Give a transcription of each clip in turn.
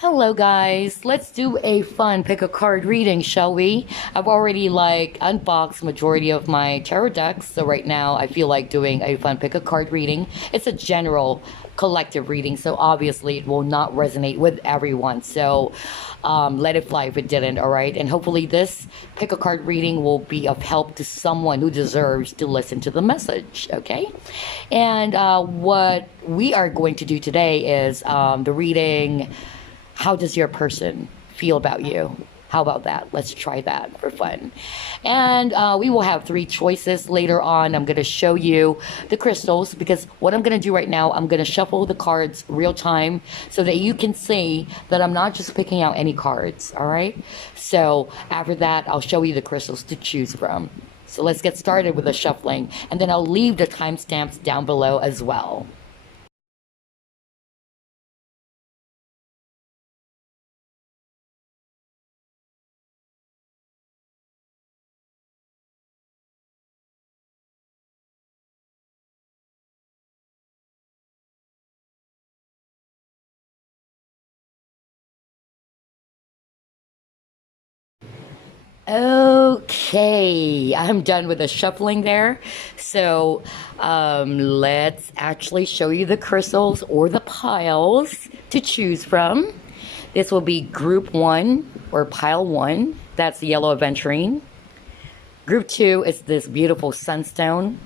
Hello guys, let's do a fun pick a card reading, shall we? I've already unboxed majority of my tarot decks, so right now I feel like doing a fun pick a card reading. It's a general collective reading, so obviously it will not resonate with everyone. So let it fly if it didn't, all right? And hopefully this pick a card reading will be of help to someone who deserves to listen to the message, okay? And what we are going to do today is the reading. How does your person feel about you? How about that? Let's try that for fun. And we will have three choices later on. I'm going to show you the crystals because what I'm going to do right now, I'm going to shuffle the cards real time so that you can see that I'm not just picking out any cards, all right? So after that, I'll show you the crystals to choose from. So let's get started with the shuffling, and then I'll leave the timestamps down below as well. Okay, I'm done with the shuffling there. So let's actually show you the crystals or the piles to choose from. This will be group one or pile one. That's the yellow aventurine. Group two is this beautiful sunstone.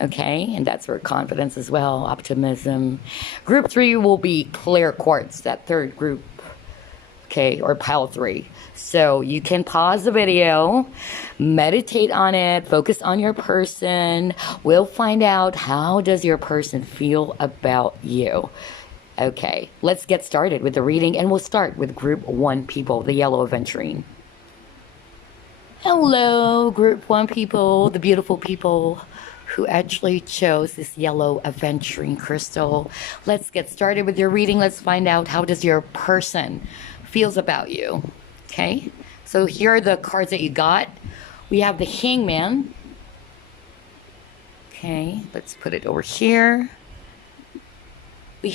Okay, and that's for confidence as well, optimism. Group three will be clear quartz, that third group. Okay, or pile three. So you can pause the video, meditate on it, focus on your person. We'll find out how does your person feel about you. Okay, let's get started with the reading, and we'll start with group one people, the yellow aventurine. Hello, group one people, the beautiful people who actually chose this yellow aventurine crystal. Let's get started with your reading. Let's find out how does your person feels about you. Okay, so here are the cards that you got. We have the hangman. Okay, let's put it over here. We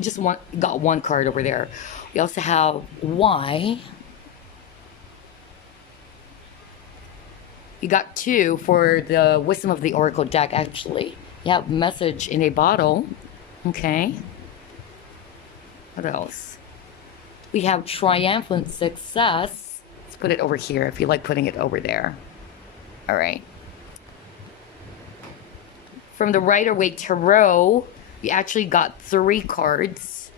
just got one card over there. We also have Y. You got two for the wisdom of the oracle deck. Actually, you have message in a bottle. Okay, what else? We have triumphant success. Let's put it over here if you like putting it over there. All right. From the Rider-Waite Tarot, we actually got three cards.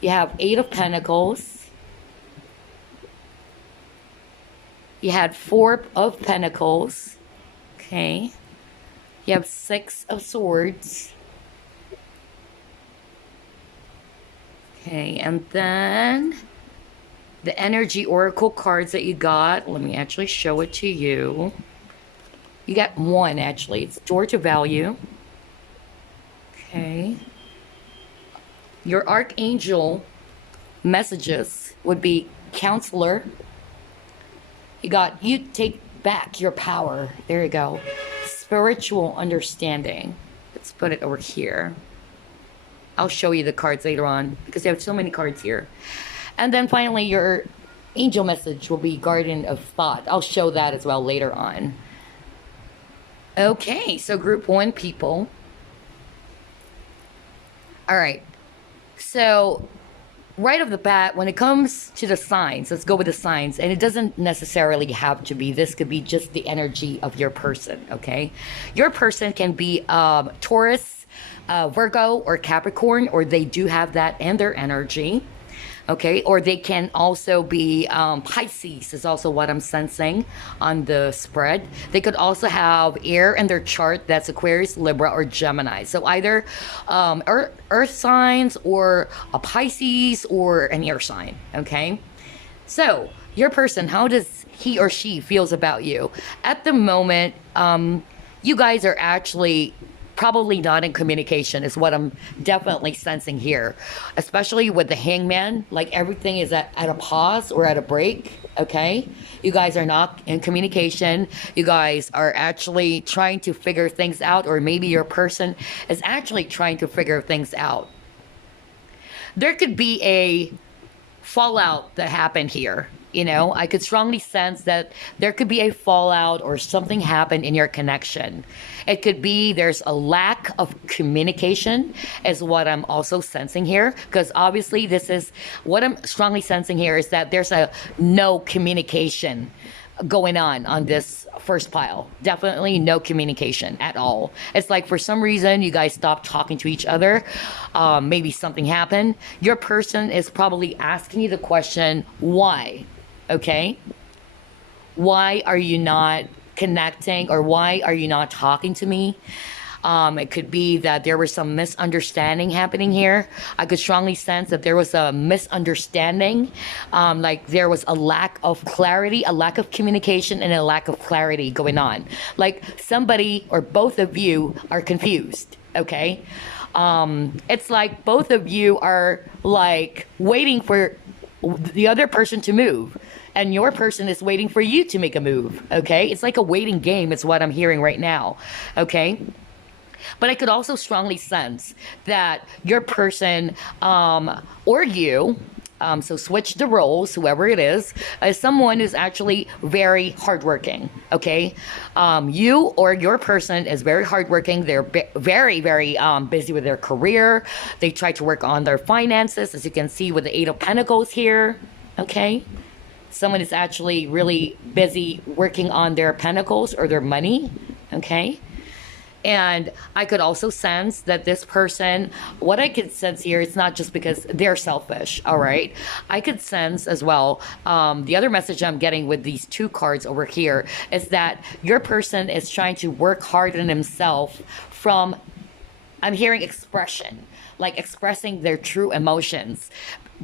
You have Eight of Pentacles. You had Four of Pentacles. Okay. You have Six of Swords. Okay, and then the energy oracle cards that you got, let me actually show it to you. You got one, actually. It's Door to Value. Okay. Your archangel messages would be Counselor. You got You Take Back Your Power. There you go. Spiritual Understanding. Let's put it over here. I'll show you the cards later on because they have so many cards here. And then finally, your angel message will be Garden of Thought. I'll show that as well later on. Okay, so group one people. All right. So right off the bat, when it comes to the signs, let's go with the signs. And it doesn't necessarily have to be. This could be just the energy of your person, okay? Your person can be Taurus, Virgo, or Capricorn, or they do have that in their energy, okay? Or they can also be Pisces is also what I'm sensing on the spread. They could also have air in their chart. That's Aquarius, Libra, or Gemini. So either earth signs or a Pisces or an air sign, okay? So your person, how does he or she feels about you? At the moment, you guys are actually probably not in communication is what I'm definitely sensing here, especially with the hangman. Like everything is at a pause or at a break, okay? You guys are not in communication. You guys are actually trying to figure things out, or maybe your person is actually trying to figure things out. there could be a fallout that happened here. I could strongly sense that there could be a fallout or something happened in your connection. It could be there's a lack of communication, is what I'm also sensing here. Because obviously, this is what I'm strongly sensing here is that there's a no communication going on this first pile. Definitely no communication at all. It's like for some reason you guys stopped talking to each other. Maybe something happened. Your person is probably asking you the question, why? Okay? Why are you not connecting, or why are you not talking to me? It could be that there was some misunderstanding happening here. I could strongly sense that there was a misunderstanding, like there was a lack of clarity, a lack of communication, and a lack of clarity going on. Like somebody or both of you are confused, okay? It's like both of you are like waiting for the other person to move, and your person is waiting for you to make a move, okay? It's like a waiting game. It's what I'm hearing right now, okay? But I could also strongly sense that your person or you, so switch the roles, whoever it is someone who's actually very hardworking, okay? You or your person is very hardworking. They're very, very busy with their career. They try to work on their finances, as you can see with the Eight of Pentacles here, okay? Someone is actually really busy working on their pentacles or their money, okay? And I could also sense that this person, what I could sense here, it's not just because they're selfish, all right? I could sense as well, the other message I'm getting with these two cards over here is that your person is trying to work hard on himself from, I'm hearing expression, like expressing their true emotions,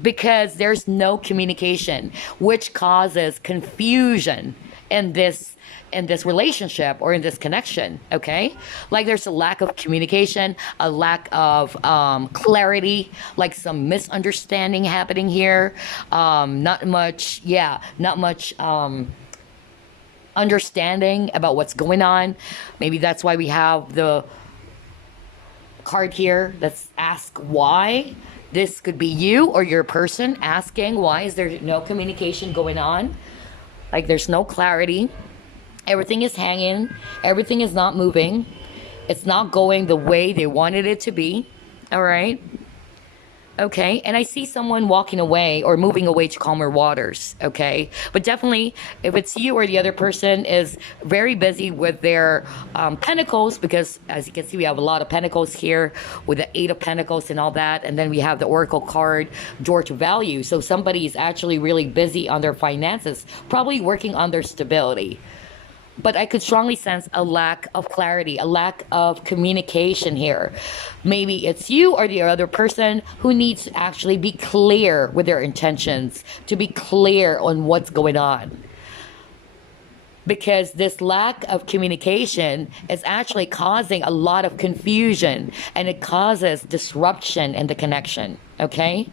because there's no communication, which causes confusion in this relationship or in this connection, okay? Like there's a lack of communication, a lack of clarity, like some misunderstanding happening here. Not much understanding about what's going on. Maybe that's why we have the card here that's ask why. This could be you or your person asking why is there no communication going on? Like there's no clarity. Everything is hanging. Everything is not moving. It's not going the way they wanted it to be. All right. Okay. And I see someone walking away or moving away to calmer waters. Okay. But definitely, if it's you or the other person is very busy with their pentacles, because as you can see, we have a lot of pentacles here with the Eight of Pentacles and all that. And then we have the Oracle card, Door to Value. So somebody is actually really busy on their finances, probably working on their stability. But I could strongly sense a lack of clarity, a lack of communication here. Maybe it's you or the other person who needs to actually be clear with their intentions, to be clear on what's going on. Because this lack of communication is actually causing a lot of confusion, and it causes disruption in the connection, okay?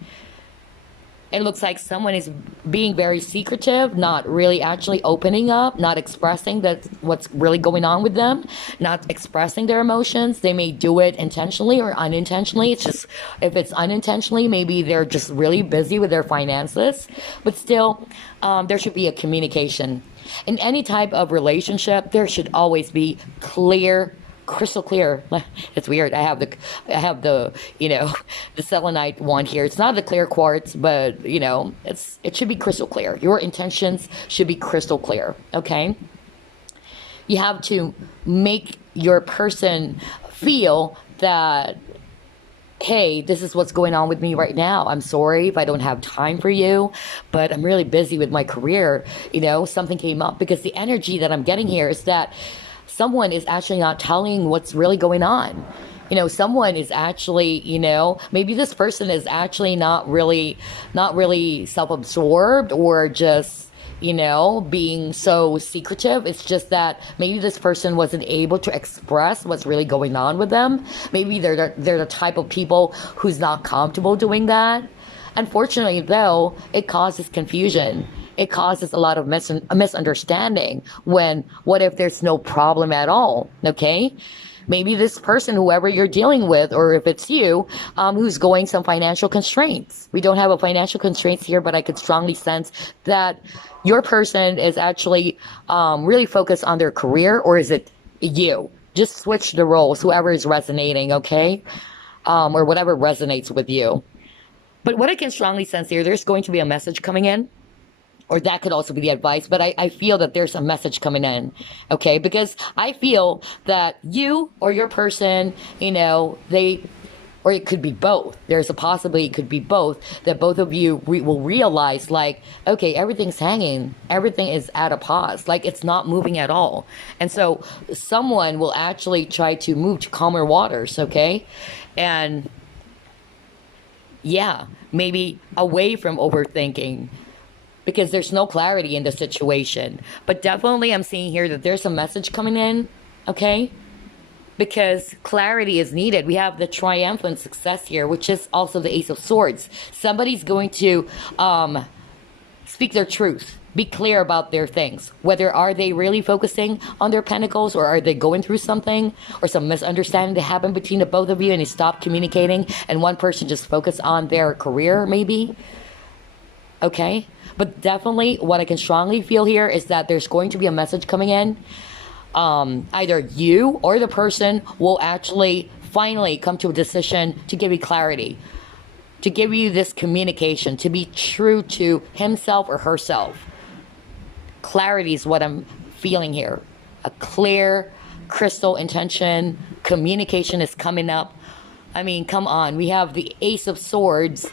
It looks like someone is being very secretive, not really actually opening up, not expressing that what's really going on with them, not expressing their emotions. They may do it intentionally or unintentionally. It's just, if it's unintentionally, maybe they're just really busy with their finances. But still, there should be a communication. In any type of relationship, there should always be crystal clear. It's weird. I have the the selenite one here. It's not the clear quartz, but it should be crystal clear. Your intentions should be crystal clear. Okay. You have to make your person feel that, hey, this is what's going on with me right now. I'm sorry if I don't have time for you, but I'm really busy with my career. Something came up, because the energy that I'm getting here is that someone is actually not telling what's really going on. Someone is actually, maybe this person is actually not really self-absorbed or just, being so secretive. It's just that maybe this person wasn't able to express what's really going on with them. Maybe they're the type of people who's not comfortable doing that. Unfortunately, though, it causes confusion. It causes a lot of misunderstanding what if there's no problem at all, okay? maybe this person, whoever you're dealing with, or if it's you, who's going some financial constraints. We don't have a financial constraints here, but I could strongly sense that your person is actually really focused on their career, or is it you? Just switch the roles, whoever is resonating, okay? Or whatever resonates with you. But what I can strongly sense here, there's going to be a message coming in, or that could also be the advice, but I feel that there's a message coming in, okay? Because I feel that you or your person, you know, or it could be both. There's a possibility it could be both, that both of you will realize, like, okay, everything's hanging. Everything is at a pause. Like, it's not moving at all. And so someone will actually try to move to calmer waters, okay? And yeah, maybe away from overthinking, because there's no clarity in the situation. But definitely I'm seeing here that there's a message coming in, okay? Because clarity is needed. We have the triumphant success here, which is also the Ace of Swords. Somebody's going to speak their truth, be clear about their things. Whether are they really focusing on their pentacles, or are they going through something, or some misunderstanding that happened between the both of you and you stopped communicating and one person just focused on their career, maybe? Okay? But definitely what I can strongly feel here is that there's going to be a message coming in. Either you or the person will actually finally come to a decision to give you clarity, to give you this communication, to be true to himself or herself. Clarity is what I'm feeling here. A clear, crystal intention, communication is coming up. I mean, come on. We have the Ace of Swords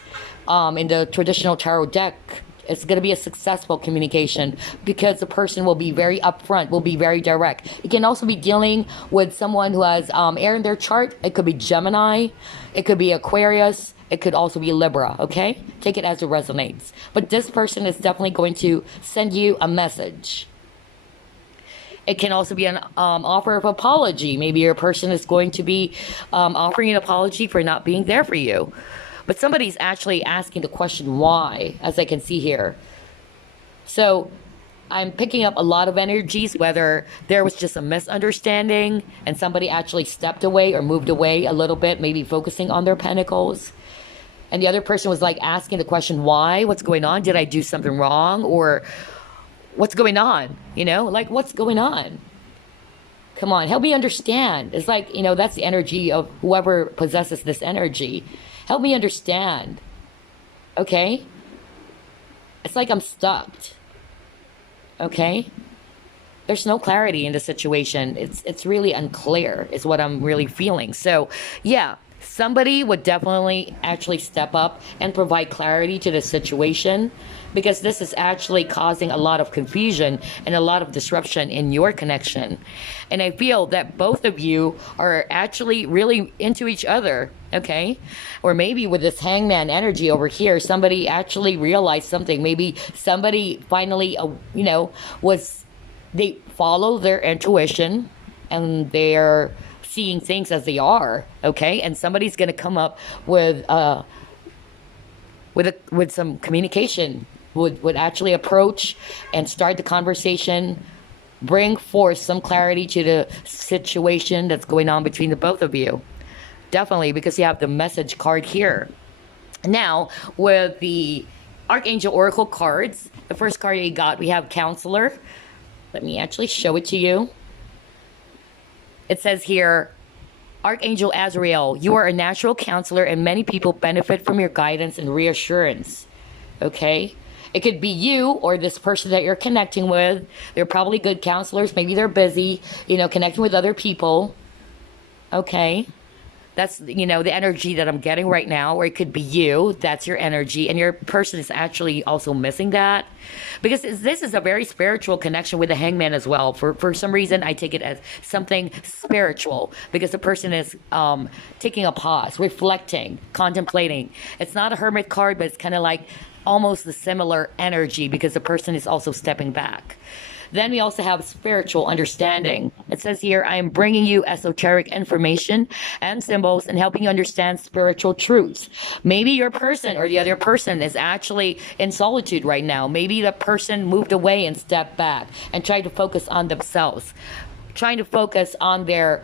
in the traditional tarot deck. It's going to be a successful communication because the person will be very upfront, will be very direct. It can also be dealing with someone who has air in their chart. It could be Gemini. It could be Aquarius. It could also be Libra, okay? Take it as it resonates. But this person is definitely going to send you a message. It can also be an offer of apology. Maybe your person is going to be offering an apology for not being there for you. But somebody's actually asking the question why, as I can see here. So I'm picking up a lot of energies, whether there was just a misunderstanding and somebody actually stepped away or moved away a little bit, maybe focusing on their pentacles. And the other person was like asking the question, why? What's going on? Did I do something wrong? Or what's going on? You know, like, what's going on? Come on, help me understand. It's like, you know, that's the energy of whoever possesses this energy. Help me understand. Okay? It's like I'm stuck. Okay? There's no clarity in the situation. It's really unclear is what I'm really feeling. So, yeah, somebody would definitely actually step up and provide clarity to the situation, because this is actually causing a lot of confusion and a lot of disruption in your connection. And I feel that both of you are actually really into each other, okay? Or maybe with this hangman energy over here, somebody actually realized something. Maybe somebody finally, you know, they follow their intuition and they're seeing things as they are, okay? And somebody's gonna come up with some communication, would actually approach and start the conversation, bring forth some clarity to the situation that's going on between the both of you. Definitely, because you have the message card here. Now, with the Archangel Oracle cards, the first card you got, we have Counselor. Let me actually show it to you. It says here, Archangel Azrael, you are a natural counselor and many people benefit from your guidance and reassurance. Okay? It could be you or this person that you're connecting with. They're probably good counselors. Maybe they're busy, you know, connecting with other people. Okay? That's, you know, the energy that I'm getting right now. Or it could be you. That's your energy. And your person is actually also missing that. Because this is a very spiritual connection with the hangman as well. For some reason, I take it as something spiritual. Because the person is taking a pause, reflecting, contemplating. It's not a hermit card, but it's kind of like almost the similar energy because the person is also stepping back. Then we also have spiritual understanding. It says here, I am bringing you esoteric information and symbols and helping you understand spiritual truths. Maybe your person or the other person is actually in solitude right now. Maybe the person moved away and stepped back and tried to focus on themselves. trying to focus on their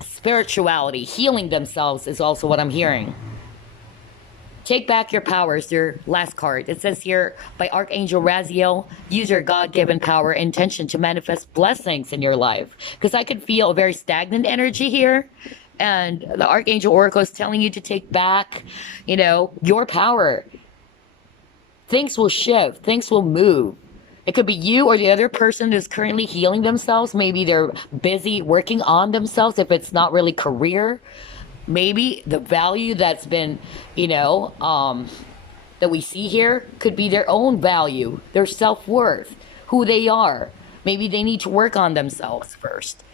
spirituality. Healing themselves is also what I'm hearing. Take back your powers, your last card. It says here by Archangel Raziel, use your God-given power and intention to manifest blessings in your life. Because I could feel a very stagnant energy here. And the Archangel Oracle is telling you to take back, your power. Things will shift. Things will move. It could be you or the other person who's currently healing themselves. Maybe they're busy working on themselves if it's not really career. Maybe the value that's been, that we see here could be their own value, their self-worth, who they are. Maybe they need to work on themselves first.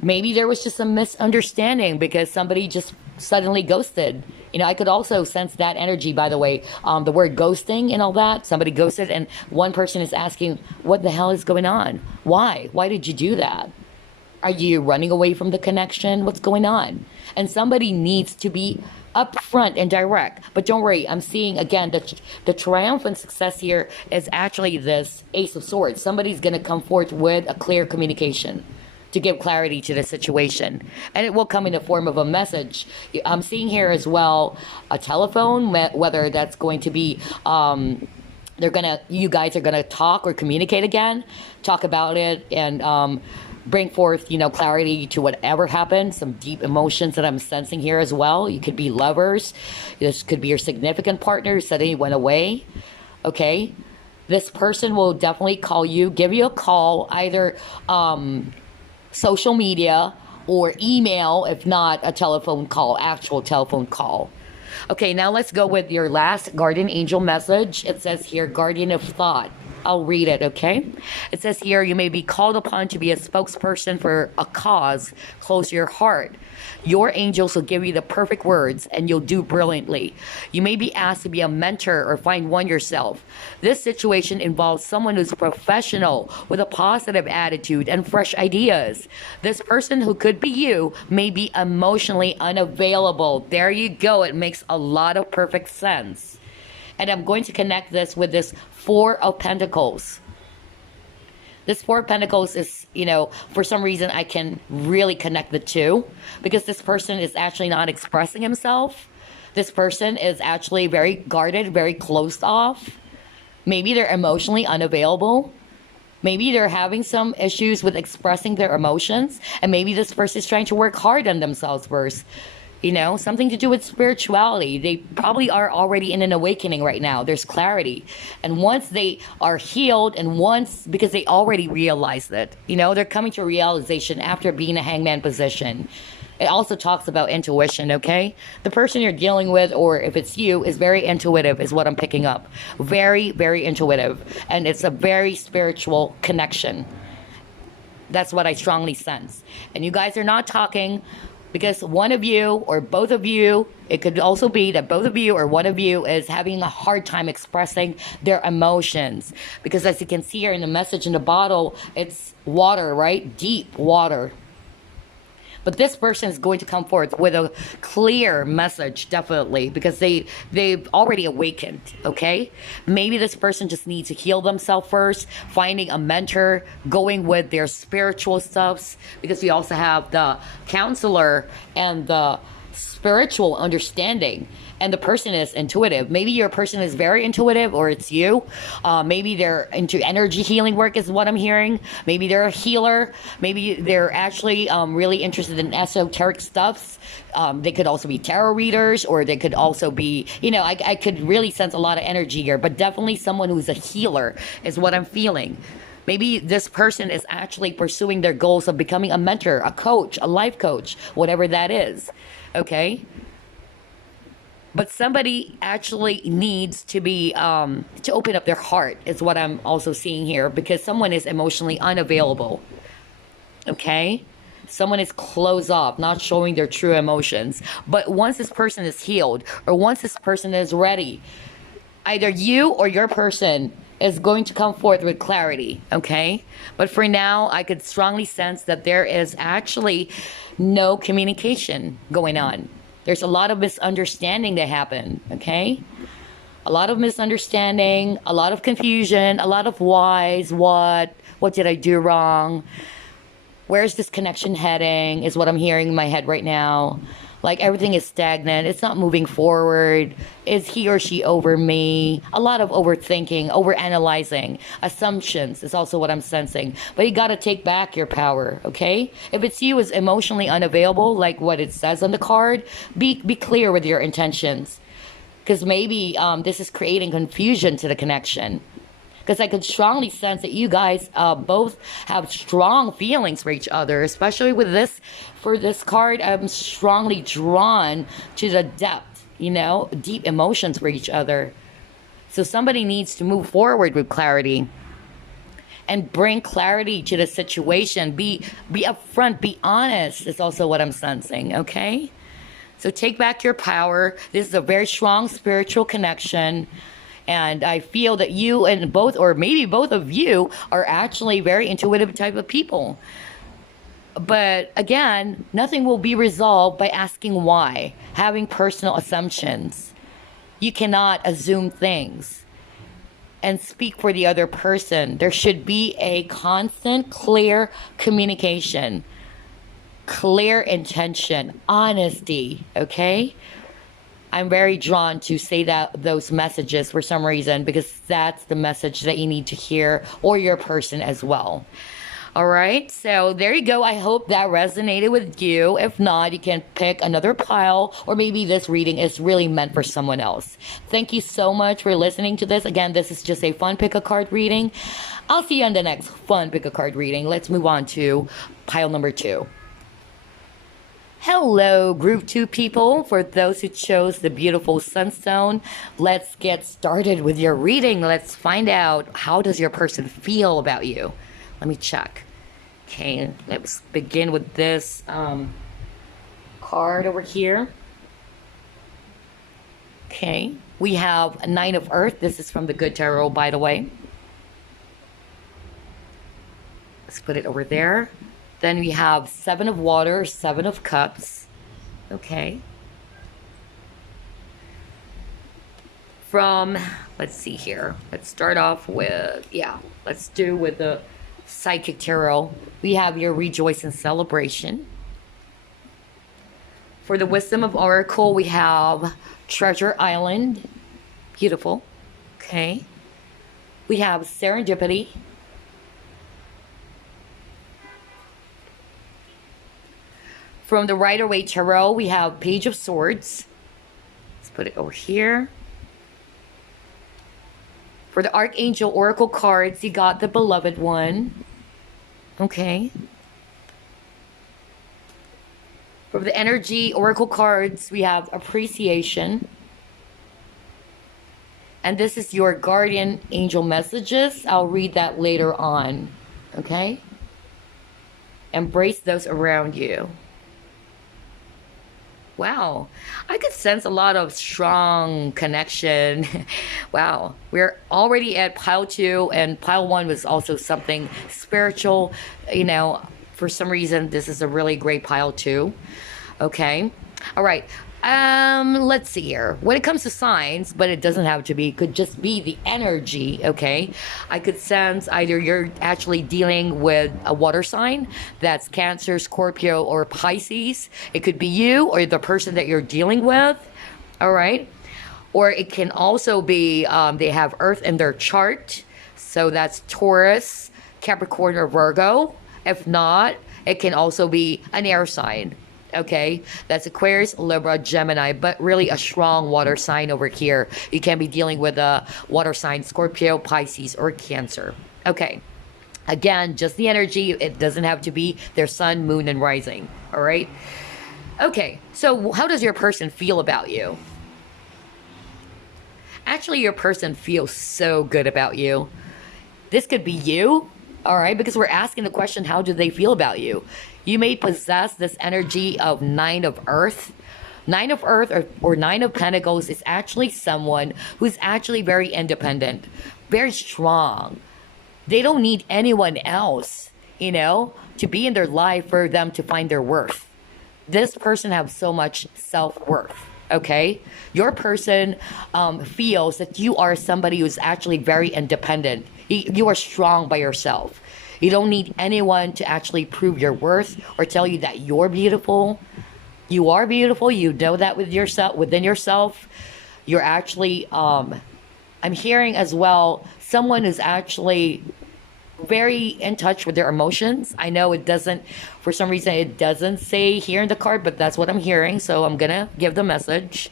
Maybe there was just a misunderstanding because somebody just suddenly ghosted. I could also sense that energy, by the way, the word ghosting and all that. Somebody ghosted and one person is asking, what the hell is going on? Why? Why did you do that? Are you running away from the connection? What's going on? And somebody needs to be upfront and direct. But don't worry, I'm seeing again the triumphant success here is actually this Ace of Swords. Somebody's going to come forth with a clear communication to give clarity to the situation. And it will come in the form of a message. I'm seeing here as well a telephone, whether that's going to be you guys are gonna talk or communicate again, talk about it, and bring forth, clarity to whatever happened. Some deep emotions that I'm sensing here as well. You could be lovers. This could be your significant partner who suddenly went away. Okay. This person will definitely call you, give you a call, either social media or email, if not a telephone call, actual telephone call. Okay, now let's go with your last guardian angel message. It says here, guardian of thought. I'll read it, okay? It says here, you may be called upon to be a spokesperson for a cause close to your heart. Your angels will give you the perfect words and you'll do brilliantly. You may be asked to be a mentor or find one yourself. This situation involves someone who's professional with a positive attitude and fresh ideas. This person, who could be you, may be emotionally unavailable. There you go. It makes a lot of perfect sense. And I'm going to connect this with this Four of Pentacles. This Four of Pentacles is, for some reason I can really connect the two, because this person is actually not expressing himself. This person is actually very guarded, very closed off. Maybe they're emotionally unavailable. Maybe they're having some issues with expressing their emotions. And maybe this person is trying to work hard on themselves first. Something to do with spirituality. They probably are already in an awakening right now. There's clarity. And once they are healed, and because they already realized it, they're coming to realization after being in a hangman position. It also talks about intuition, okay? The person you're dealing with, or if it's you, is very intuitive, is what I'm picking up. Very, very intuitive. And it's a very spiritual connection. That's what I strongly sense. And you guys are not talking, because one of you or both of you, it could also be that both of you or one of you is having a hard time expressing their emotions. Because as you can see here in the message in the bottle, it's water, right? Deep water. But this person is going to come forth with a clear message, definitely, because they've already awakened, okay? Maybe this person just needs to heal themselves first, finding a mentor, going with their spiritual stuffs, because we also have the counselor and the spiritual understanding. And the person is intuitive. Maybe your person is very intuitive, or it's you. Maybe they're into energy healing work is what I'm hearing. Maybe they're a healer. Maybe they're actually really interested in esoteric stuffs. They could also be tarot readers, or they could also be, I could really sense a lot of energy here, but definitely someone who's a healer is what I'm feeling. Maybe this person is actually pursuing their goals of becoming a mentor, a coach, a life coach, whatever that is. Okay? But somebody actually needs to be, to open up their heart is what I'm also seeing here, because someone is emotionally unavailable. Okay? Someone is closed off, not showing their true emotions. But once this person is healed, or once this person is ready, either you or your person is going to come forth with clarity, okay? But for now, I could strongly sense that there is actually no communication going on. There's a lot of misunderstanding that happened, okay? A lot of misunderstanding, a lot of confusion, a lot of whys, what What did I do wrong? Where's this connection heading is what I'm hearing in my head right now. Like everything is stagnant. It's not moving forward. Is he or she over me? A lot of overthinking, overanalyzing. Assumptions is also what I'm sensing. But you got to take back your power, okay? If it's you is emotionally unavailable, like what it says on the card, be clear with your intentions. Because maybe this is creating confusion to the connection. Because I could strongly sense that you guys both have strong feelings for each other, especially with this. For this card, I'm strongly drawn to the depth, you know, deep emotions for each other. So somebody needs to move forward with clarity and bring clarity to the situation. Be upfront, be honest is also what I'm sensing, okay? So take back your power. This is a very strong spiritual connection. And I feel that you and both, or maybe both of you, are actually very intuitive type of people. But again, nothing will be resolved by asking why, having personal assumptions. You cannot assume things and speak for the other person. There should be a constant, clear communication, clear intention, honesty, okay? I'm very drawn to say those messages for some reason, because that's the message that you need to hear, or your person as well. All right, so there you go. I hope that resonated with you. If not, you can pick another pile, or maybe this reading is really meant for someone else. Thank you so much for listening to this. Again, this is just a fun pick a card reading. I'll see you on the next fun pick a card reading. Let's move on to pile number 2. Hello, Group 2 people. For those who chose the beautiful Sunstone, let's get started with your reading. Let's find out, how does your person feel about you? Let me check. Okay, let's begin with this card over here. Okay, we have 9 of Earth. This is from the Good Tarot, by the way. Let's put it over there. Then we have 7 of Water, 7 of Cups. Okay. Let's see here. Let's start off with, let's do with the Psychic Tarot. We have your Rejoice and Celebration. For the Wisdom of Oracle, we have Treasure Island. Beautiful. Okay. We have Serendipity. From the Rider-Waite Tarot, we have Page of Swords. Let's put it over here. For the Archangel Oracle cards, you got the Beloved One. Okay. For the Energy Oracle cards, we have Appreciation. And this is your Guardian Angel messages. I'll read that later on. Okay? Embrace those around you. Wow, I could sense a lot of strong connection. Wow, we're already at pile 2, and pile 1 was also something spiritual. You know, for some reason, this is a really great pile 2. Okay, all right. Let's see here. When it comes to signs, but it doesn't have to be, it could just be the energy, okay? I could sense either you're actually dealing with a water sign, that's Cancer, Scorpio, or Pisces. It could be you or the person that you're dealing with, all right? Or it can also be, they have Earth in their chart, so that's Taurus, Capricorn, or Virgo. If not, it can also be an air sign. Okay, that's Aquarius, Libra, Gemini, but really a strong water sign over here. You can be dealing with a water sign, Scorpio, Pisces, or Cancer. Okay, again, just the energy. It doesn't have to be their sun, moon, and rising. All right. Okay, so how does your person feel about you? Actually, your person feels so good about you. This could be you, all right, because we're asking the question, how do they feel about you? You may possess this energy of 9 of Earth. 9 of Earth or 9 of Pentacles is actually someone who's actually very independent, very strong. They don't need anyone else, you know, to be in their life for them to find their worth. This person has so much self-worth, okay? Your person feels that you are somebody who's actually very independent. You are strong by yourself. You don't need anyone to actually prove your worth or tell you that you're beautiful. You are beautiful. You know that with yourself, within yourself. You're actually, I'm hearing as well, someone who's actually very in touch with their emotions. I know it doesn't, for some reason, it doesn't say here in the card, but that's what I'm hearing. So I'm going to give the message.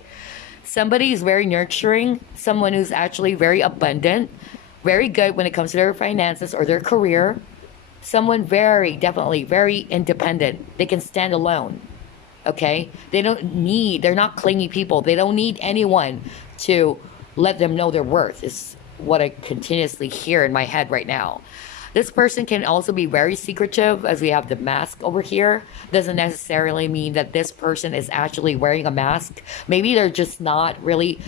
Somebody who's very nurturing, someone who's actually very abundant, very good when it comes to their finances or their career. Someone very, definitely very independent. They can stand alone. Okay? They're not clingy people. They don't need anyone to let them know their worth, is what I continuously hear in my head right now. This person can also be very secretive, as we have the mask over here. Doesn't necessarily mean that this person is actually wearing a mask. Maybe they're just not really,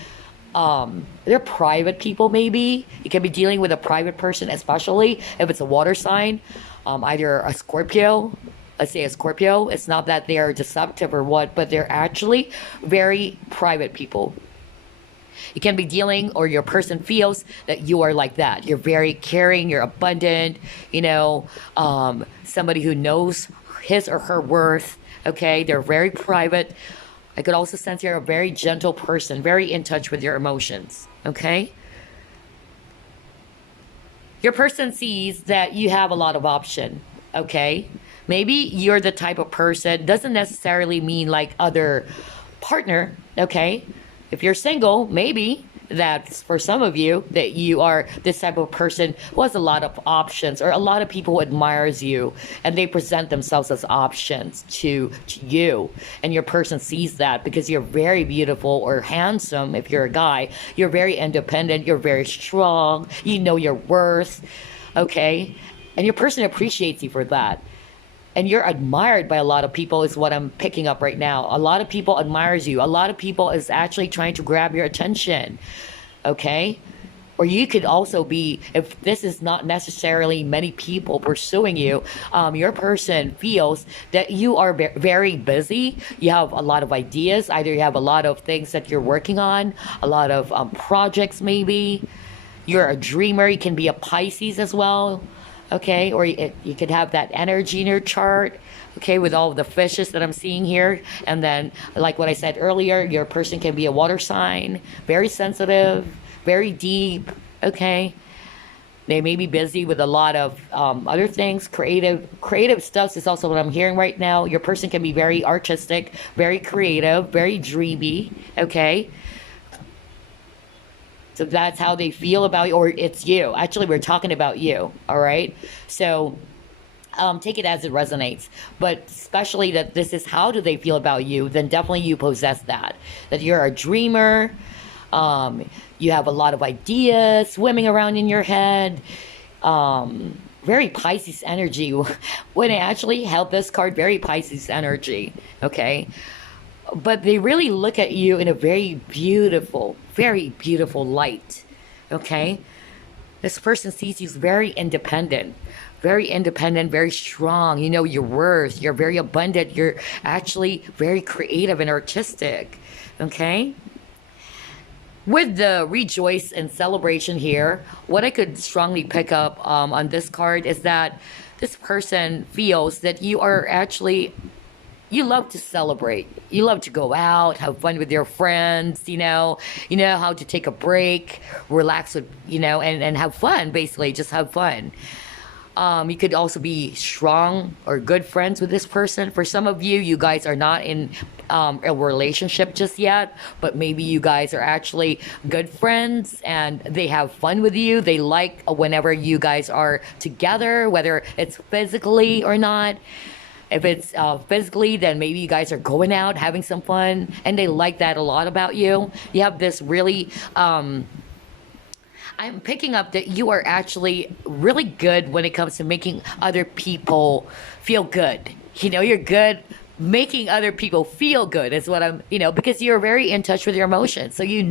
they're private people maybe. You can be dealing with a private person, especially if it's a water sign, either a Scorpio. Let's say a Scorpio. It's not that they are deceptive or what, but they're actually very private people. You can be dealing, or your person feels that you are like that. You're very caring, you're abundant, somebody who knows his or her worth, okay? They're very private. I could also sense you're a very gentle person, very in touch with your emotions, okay? Your person sees that you have a lot of option, okay? Maybe you're the type of person, doesn't necessarily mean like other partner, okay? If you're single, maybe that's for some of you that you are this type of person who has a lot of options, or a lot of people who admires you and they present themselves as options to you, and your person sees that because you're very beautiful or handsome. If you're a guy, you're very independent, you're very strong, you know your worth, okay? And your person appreciates you for that. And you're admired by a lot of people, is what I'm picking up right now. A lot of people admires you. A lot of people is actually trying to grab your attention, okay? Or you could also be, if this is not necessarily many people pursuing you, your person feels that you are very busy. You have a lot of ideas. Either you have a lot of things that you're working on, a lot of projects maybe. You're a dreamer. You can be a Pisces as well. Okay, or you could have that energy in your chart, okay, with all the fishes that I'm seeing here. And then, like what I said earlier, your person can be a water sign, very sensitive, very deep, okay? They may be busy with a lot of other things. Creative stuff is also what I'm hearing right now. Your person can be very artistic, very creative, very dreamy, okay? So that's how they feel about you, or it's you. Actually, we're talking about you, all right? So take it as it resonates. But especially that this is how do they feel about you, then definitely you possess that. That you're a dreamer, you have a lot of ideas swimming around in your head, very Pisces energy. When I actually held this card, very Pisces energy, okay? But they really look at you in a very beautiful light, okay? This person sees you as very independent, very strong. You know your worth. You're very abundant. You're actually very creative and artistic, okay? With the rejoice and celebration here, what I could strongly pick up on this card is that this person feels that you are actually, you love to celebrate. You love to go out, have fun with your friends, you know how to take a break, relax with, and have fun, basically, just have fun. You could also be strong or good friends with this person. For some of you, you guys are not in a relationship just yet, but maybe you guys are actually good friends and they have fun with you. They like whenever you guys are together, whether it's physically or not. If it's physically, then maybe you guys are going out, having some fun, and they like that a lot about you. You have this really, I'm picking up that you are actually really good when it comes to making other people feel good. You're good making other people feel good is what I'm, because you're very in touch with your emotions. So you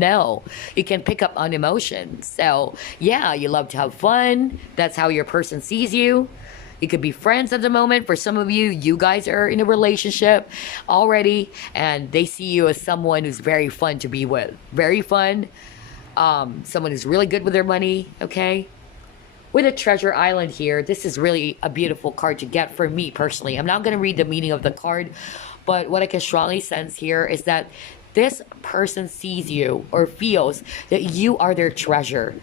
can pick up on emotions. So yeah, you love to have fun. That's how your person sees you. You could be friends at the moment. For some of you, you guys are in a relationship already, and they see you as someone who's very fun to be with. Very fun. Someone who's really good with their money, okay? With a treasure island here, this is really a beautiful card to get for me personally. I'm not going to read the meaning of the card, but what I can strongly sense here is that this person sees you or feels that you are their treasure.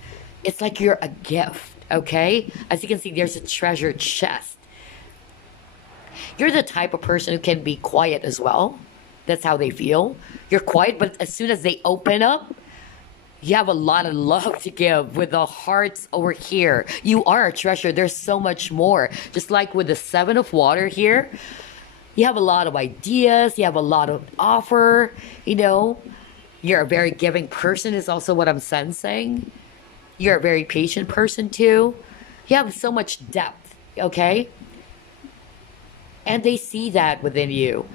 It's like you're a gift, okay? As you can see, there's a treasure chest. You're the type of person who can be quiet as well. That's how they feel. You're quiet, but as soon as they open up, you have a lot of love to give with the hearts over here. You are a treasure. There's so much more. Just like with the Seven of Water here, you have a lot of ideas. You have a lot of offer. You know, you're a very giving person is also what I'm sensing. You're a very patient person too. You have so much depth, okay? And they see that within you.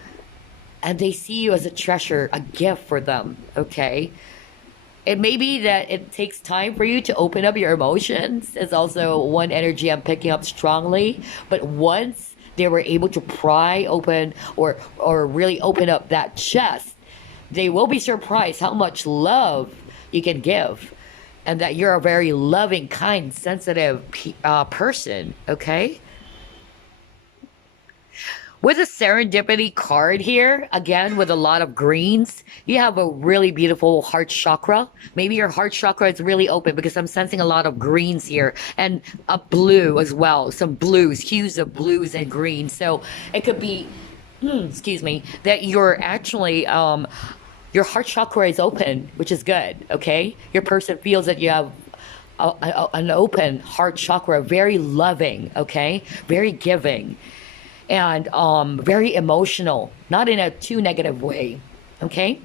And they see you as a treasure, a gift for them, okay? It may be that it takes time for you to open up your emotions. It's also one energy I'm picking up strongly. But once they were able to pry open or really open up that chest, they will be surprised how much love you can give. And that you're a very loving, kind, sensitive person, okay? With a serendipity card here, again, with a lot of greens, you have a really beautiful heart chakra. Maybe your heart chakra is really open because I'm sensing a lot of greens here and a blue as well. Some blues, hues of blues and greens. So it could be, excuse me, that you're actually, your heart chakra is open, which is good, okay? Your person feels that you have an open heart chakra, very loving, okay? Very giving. And very emotional, not in a too negative way, okay?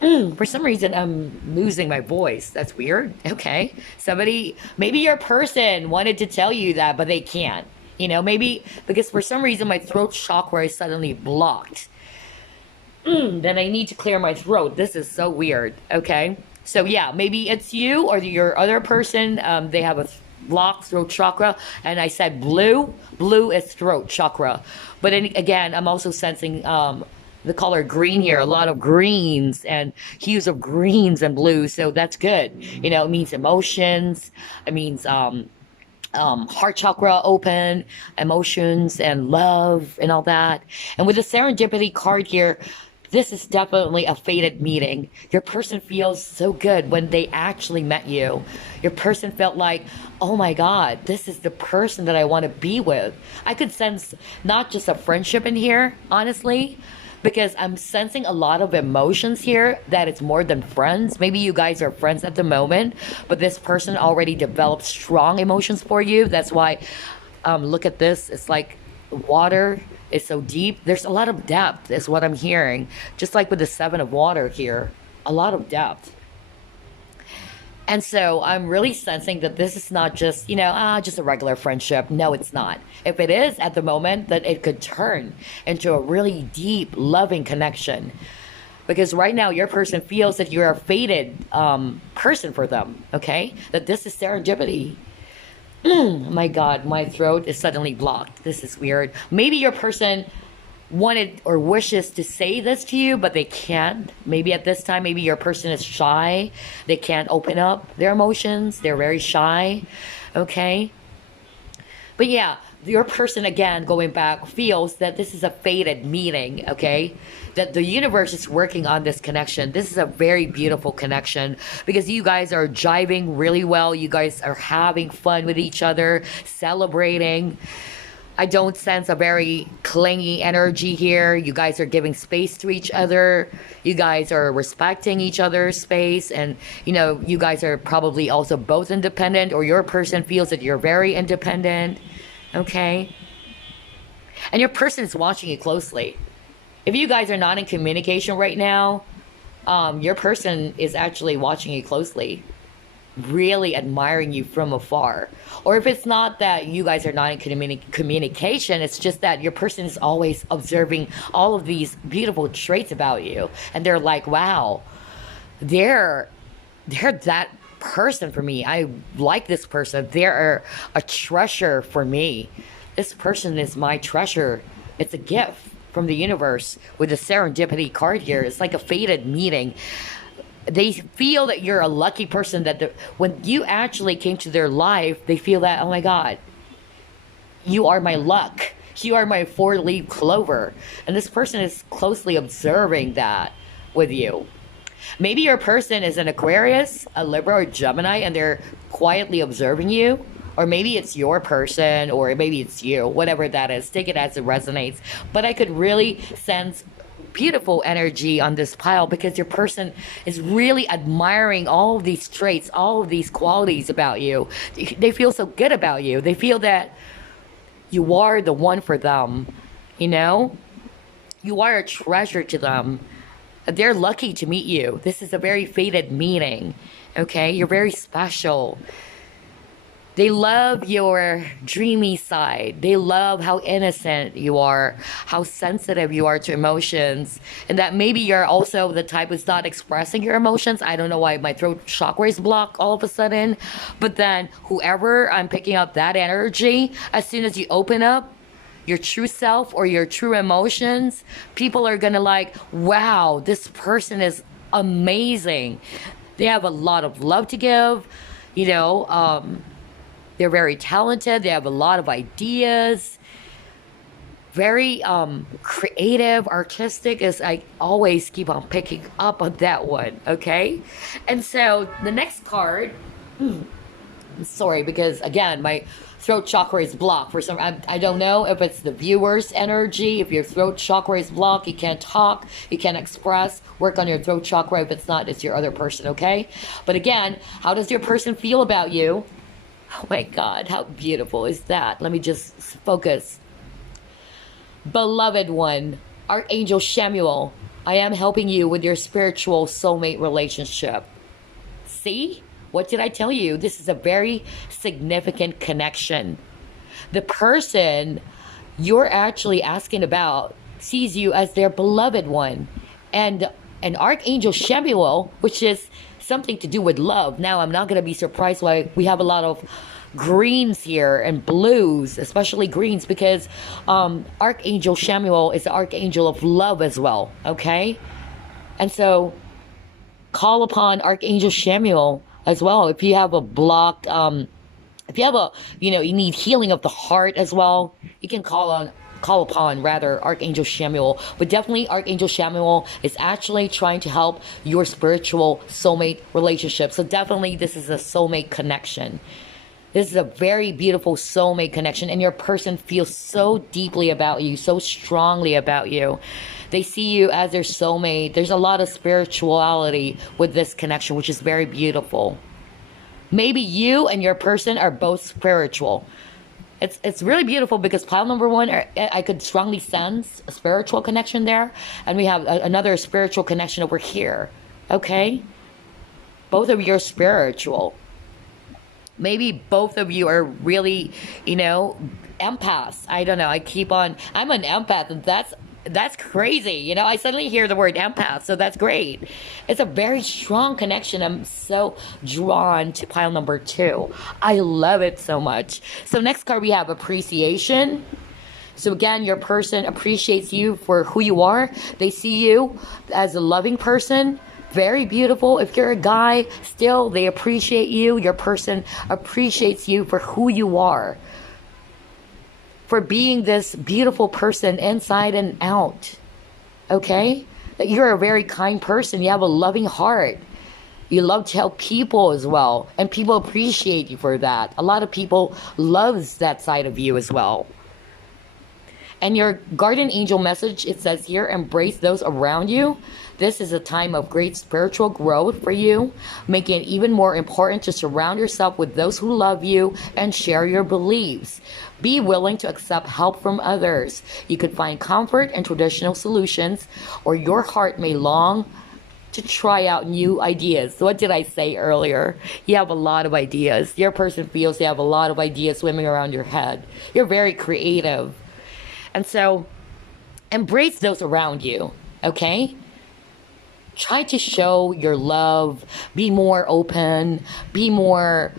For some reason, I'm losing my voice. That's weird, okay? Somebody, maybe your person wanted to tell you that, but they can't. You know, maybe because for some reason my throat chakra is suddenly blocked. Then I need to clear my throat. This is so weird, okay? So yeah, maybe it's you or your other person, they have a blocked throat chakra, and I said blue is throat chakra. But again, I'm also sensing the color green here, a lot of greens and hues of greens and blues, so that's good. You know, it means emotions, it means heart chakra open, emotions and love and all that. And with the serendipity card here, this is definitely a fated meeting. Your person feels so good when they actually met you. Your person felt like, oh my God, this is the person that I want to be with. I could sense not just a friendship in here, honestly, because I'm sensing a lot of emotions here that it's more than friends. Maybe you guys are friends at the moment, but this person already developed strong emotions for you. That's why, look at this. It's like water is so deep. There's a lot of depth is what I'm hearing. Just like with the Seven of Water here, a lot of depth. And so I'm really sensing that this is not just, you know, just a regular friendship. No, it's not. If it is at the moment, that it could turn into a really deep, loving connection. Because right now, your person feels that you're a fated person for them, okay? That this is serendipity. My God, my throat is suddenly blocked. This is weird. Maybe your person wanted or wishes to say this to you, but they can't. Maybe at this time, maybe your person is shy. They can't open up their emotions. They're very shy. Okay? But yeah, your person, again, going back, feels that this is a fated meeting, okay? That the universe is working on this connection. This is a very beautiful connection because you guys are jiving really well. You guys are having fun with each other, celebrating. I don't sense a very clingy energy here. You guys are giving space to each other. You guys are respecting each other's space. And, you know, you guys are probably also both independent, or your person feels that you're very independent. Okay? And your person is watching you closely. If you guys are not in communication right now, your person is actually watching you closely, really admiring you from afar. Or if it's not that you guys are not in communication, it's just that your person is always observing all of these beautiful traits about you. And they're like, wow, they're that person for me. I like this person. They're a treasure for me. This person is my treasure. It's a gift from the universe. With the serendipity card here, it's like a fated meeting. They feel that you're a lucky person, that when you actually came to their life, they feel that, oh my God, you are my luck. You are my four-leaf clover. And this person is closely observing that with you. Maybe your person is an Aquarius, a Libra, or Gemini, and they're quietly observing you. Or maybe it's your person, or maybe it's you, whatever that is. Take it as it resonates. But I could really sense beautiful energy on this pile, because your person is really admiring all of these traits, all of these qualities about you. They feel so good about you. They feel that you are the one for them, you know? You are a treasure to them. They're lucky to meet you. This is a very fated meeting, okay? You're very special. They love your dreamy side. They love how innocent you are, how sensitive you are to emotions, and that maybe you're also the type who's not expressing your emotions. I don't know why my throat chakra is blocked all of a sudden, but then whoever, I'm picking up that energy, as soon as you open up your true self or your true emotions, people are gonna like, wow, this person is amazing. They have a lot of love to give, you know, they're very talented. They have a lot of ideas. Very creative, artistic, as I always keep on picking up on that one, okay? And so the next card, sorry, because again, my throat chakra is blocked for some, I don't know if it's the viewer's energy. If your throat chakra is blocked, you can't talk, you can't express, work on your throat chakra. If it's not, it's your other person, okay? But again, how does your person feel about you? Oh my God, how beautiful is that? Let me just focus. Beloved one, Archangel Samuel, I am helping you with your spiritual soulmate relationship. See? What did I tell you? This is a very significant connection. The person you're actually asking about sees you as their beloved one. And Archangel Samuel, which is something to do with love. Now, I'm not going to be surprised why we have a lot of greens here and blues, especially greens, because Archangel Samuel is the archangel of love as well, okay? And so call upon Archangel Samuel as well. If you have a blocked, if you have a, you know, you need healing of the heart as well, you can call upon Archangel Samuel. But definitely Archangel Samuel is actually trying to help your spiritual soulmate relationship. So definitely this is a soulmate connection. This is a very beautiful soulmate connection, and your person feels so deeply about you, so strongly about you. They see you as their soulmate. There's a lot of spirituality with this connection, which is very beautiful. Maybe you and your person are both spiritual. It's really beautiful, because pile number one, I could strongly sense a spiritual connection there. And we have another spiritual connection over here. Okay? Both of you are spiritual. Maybe both of you are really, you know, empaths. I don't know. I'm an empath, and that's crazy. You know, I suddenly hear the word empath, so that's great. It's a very strong connection. I'm so drawn to pile number two. I love it so much. So next card, we have appreciation. So again, your person appreciates you for who you are. They see you as a loving person. Very beautiful. If you're a guy, still, they appreciate you. Your person appreciates you for who you are, for being this beautiful person inside and out, okay? That you're a very kind person. You have a loving heart. You love to help people as well, and people appreciate you for that. A lot of people loves that side of you as well. And your guardian angel message, it says here, embrace those around you. This is a time of great spiritual growth for you, making it even more important to surround yourself with those who love you and share your beliefs. Be willing to accept help from others. You could find comfort in traditional solutions, or your heart may long to try out new ideas. What did I say earlier? You have a lot of ideas. Your person feels you have a lot of ideas swimming around your head. You're very creative. And so, embrace those around you, okay? Try to show your love. Be more open. Be more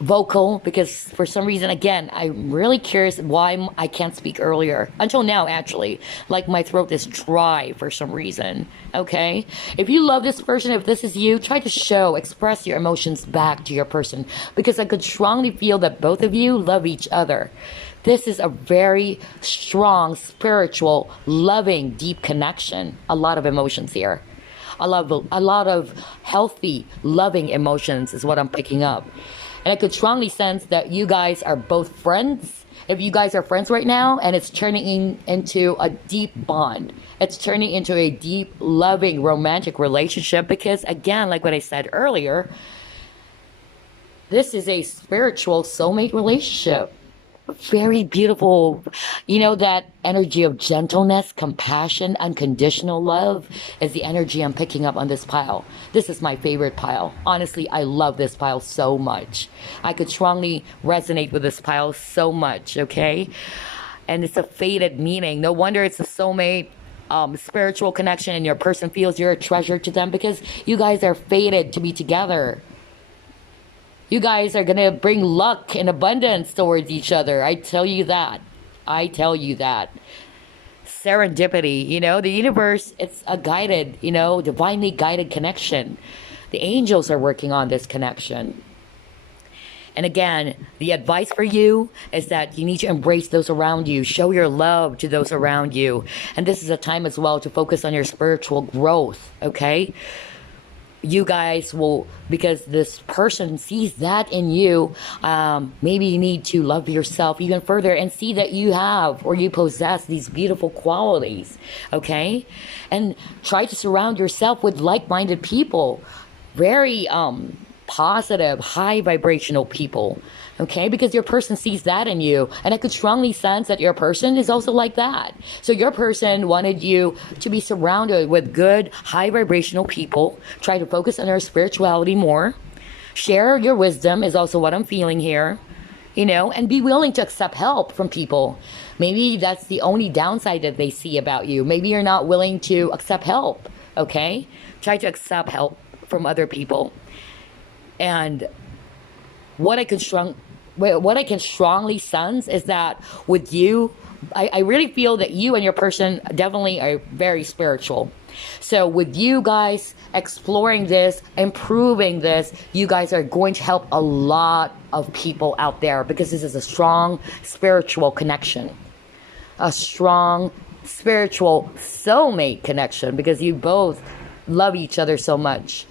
vocal because for some reason, again, I'm really curious why I can't speak earlier. Until now, actually. Like my throat is dry for some reason. Okay? If you love this person, if this is you, try to express your emotions back to your person because I could strongly feel that both of you love each other. This is a very strong, spiritual, loving, deep connection. A lot of emotions here. A lot of healthy, loving emotions is what I'm picking up. And I could strongly sense that you guys are both friends. If you guys are friends right now, and it's turning into a deep bond. It's turning into a deep, loving, romantic relationship because, again, like what I said earlier, this is a spiritual soulmate relationship. Very beautiful. You know, that energy of gentleness, compassion, unconditional love is the energy I'm picking up on this pile. This is my favorite pile. Honestly, I love this pile so much. I could strongly resonate with this pile so much, okay? And it's a fated meaning. No wonder it's a soulmate spiritual connection and your person feels you're a treasure to them because you guys are fated to be together. You guys are going to bring luck and abundance towards each other. I tell you that. I tell you that. Serendipity, you know, the universe, it's a guided, you know, divinely guided connection. The angels are working on this connection. And again, the advice for you is that you need to embrace those around you. Show your love to those around you. And this is a time as well to focus on your spiritual growth, okay? You guys will, because this person sees that in you, maybe you need to love yourself even further and see that you have or you possess these beautiful qualities, okay? And try to surround yourself with like-minded people, very positive, high vibrational people, okay? Because your person sees that in you, and I could strongly sense that your person is also like that. So your person wanted you to be surrounded with good, high vibrational people. Try to focus on your spirituality more. Share your wisdom is also what I'm feeling here, you know, and be willing to accept help from people. Maybe that's the only downside that they see about you. Maybe you're not willing to accept help, okay? Try to accept help from other people. And what I can strongly sense is that with you, I really feel that you and your person definitely are very spiritual. So with you guys exploring this, improving this, you guys are going to help a lot of people out there because this is a strong spiritual connection. A strong spiritual soulmate connection because you both love each other so much.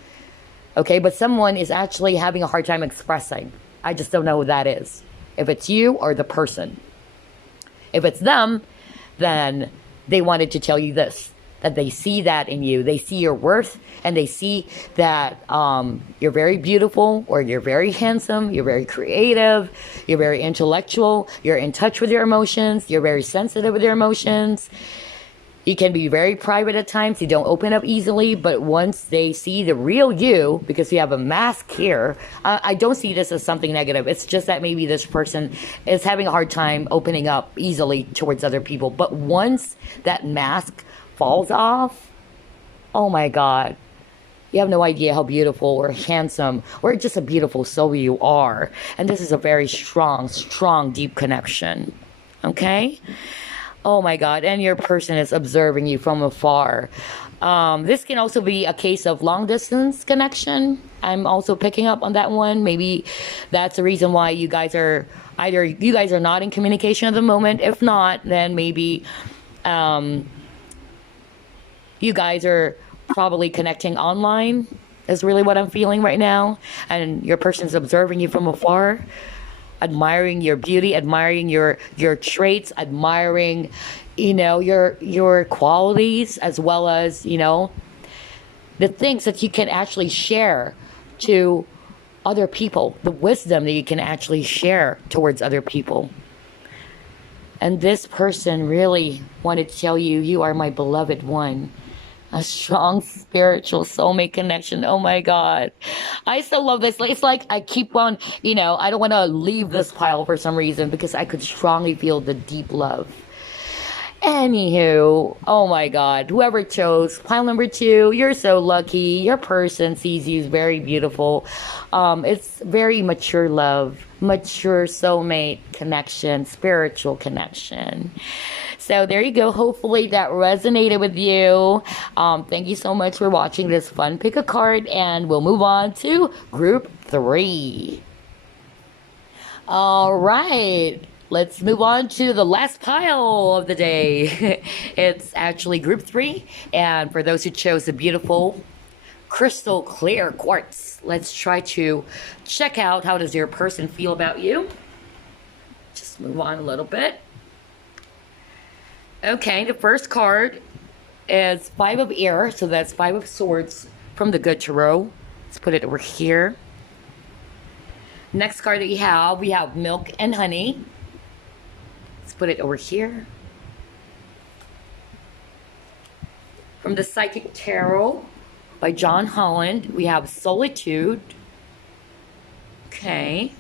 Okay, but someone is actually having a hard time expressing. I just don't know who that is. If it's you or the person. If it's them, then they wanted to tell you this. That they see that in you. They see your worth and they see that you're very beautiful or you're very handsome. You're very creative. You're very intellectual. You're in touch with your emotions. You're very sensitive with your emotions. You can be very private at times. You don't open up easily. But once they see the real you, because you have a mask here, I don't see this as something negative. It's just that maybe this person is having a hard time opening up easily towards other people. But once that mask falls off, oh my God. You have no idea how beautiful or handsome or just a beautiful soul you are. And this is a very strong, deep connection. Okay? Oh my God, and your person is observing you from afar. This can also be a case of long distance connection. I'm also picking up on that one. Maybe that's the reason why you guys are not in communication at the moment. If not, then maybe you guys are probably connecting online is really what I'm feeling right now. And your person's observing you from afar, admiring your beauty, admiring your traits, admiring, your qualities, as well as, the things that you can actually share to other people, the wisdom that you can actually share towards other people. And this person really wanted to tell you, you are my beloved one. A strong spiritual soulmate connection. Oh my God. I still love this. It's like I keep on, I don't want to leave this pile for some reason because I could strongly feel the deep love. Anywho, oh my God, whoever chose pile number 2, you're so lucky. Your person sees you as very beautiful. It's very mature love, mature soulmate connection, spiritual connection. So there you go. Hopefully that resonated with you. Thank you so much for watching this fun pick a card, and we'll move on to group 3. All right. Let's move on to the last pile of the day. It's actually group 3. And for those who chose the beautiful crystal clear quartz, let's try to check out how does your person feel about you. Just move on a little bit. Okay, the first card is 5 of air. So that's 5 of swords from the good tarot. Let's put it over here. Next card that we have milk and honey. Put it over here. From the Psychic Tarot by John Holland, we have Solitude. Okay.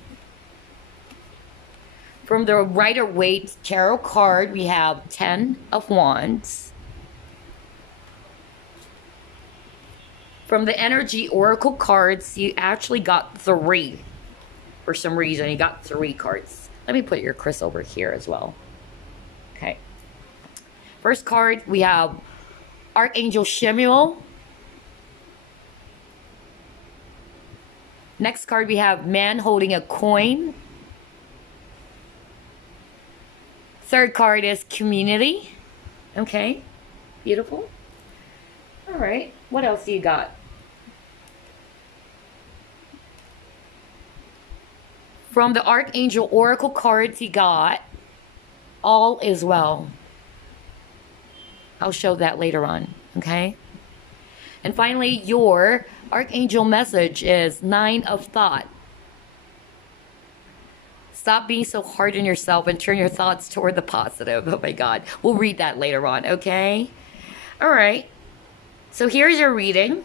From the Rider-Waite Tarot card, we have 10 of Wands. From the Energy Oracle cards, you actually got 3. For some reason, you got 3 cards. Let me put your crystal over here as well. Okay. First card, we have Archangel Shemuel. Next card, we have man holding a coin. Third card is community. Okay. Beautiful. All right. What else do you got? From the Archangel Oracle cards, you got all is well. I'll show that later on, okay? And finally, your Archangel message is 9 of thought. Stop being so hard on yourself and turn your thoughts toward the positive. Oh my God. We'll read that later on, okay? All right. So here's your reading.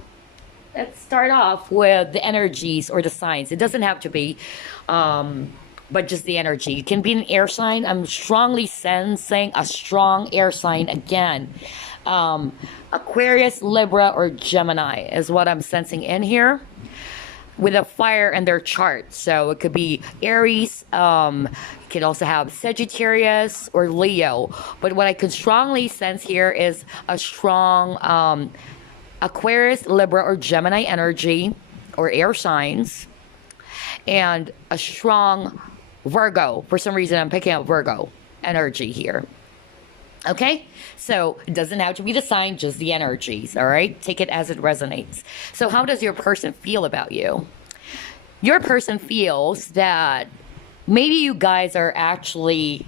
Let's start off with the energies or the signs. It doesn't have to be, but just the energy. It can be an air sign. I'm strongly sensing a strong air sign again. Aquarius, Libra, or Gemini is what I'm sensing in here with a fire in their chart. So it could be Aries. You could also have Sagittarius or Leo. But what I could strongly sense here is a strong Aquarius, Libra, or Gemini energy or air signs, and a strong Virgo. For some reason, I'm picking up Virgo energy here. Okay? So it doesn't have to be the sign, just the energies, all right? Take it as it resonates. So how does your person feel about you? Your person feels that maybe you guys are actually,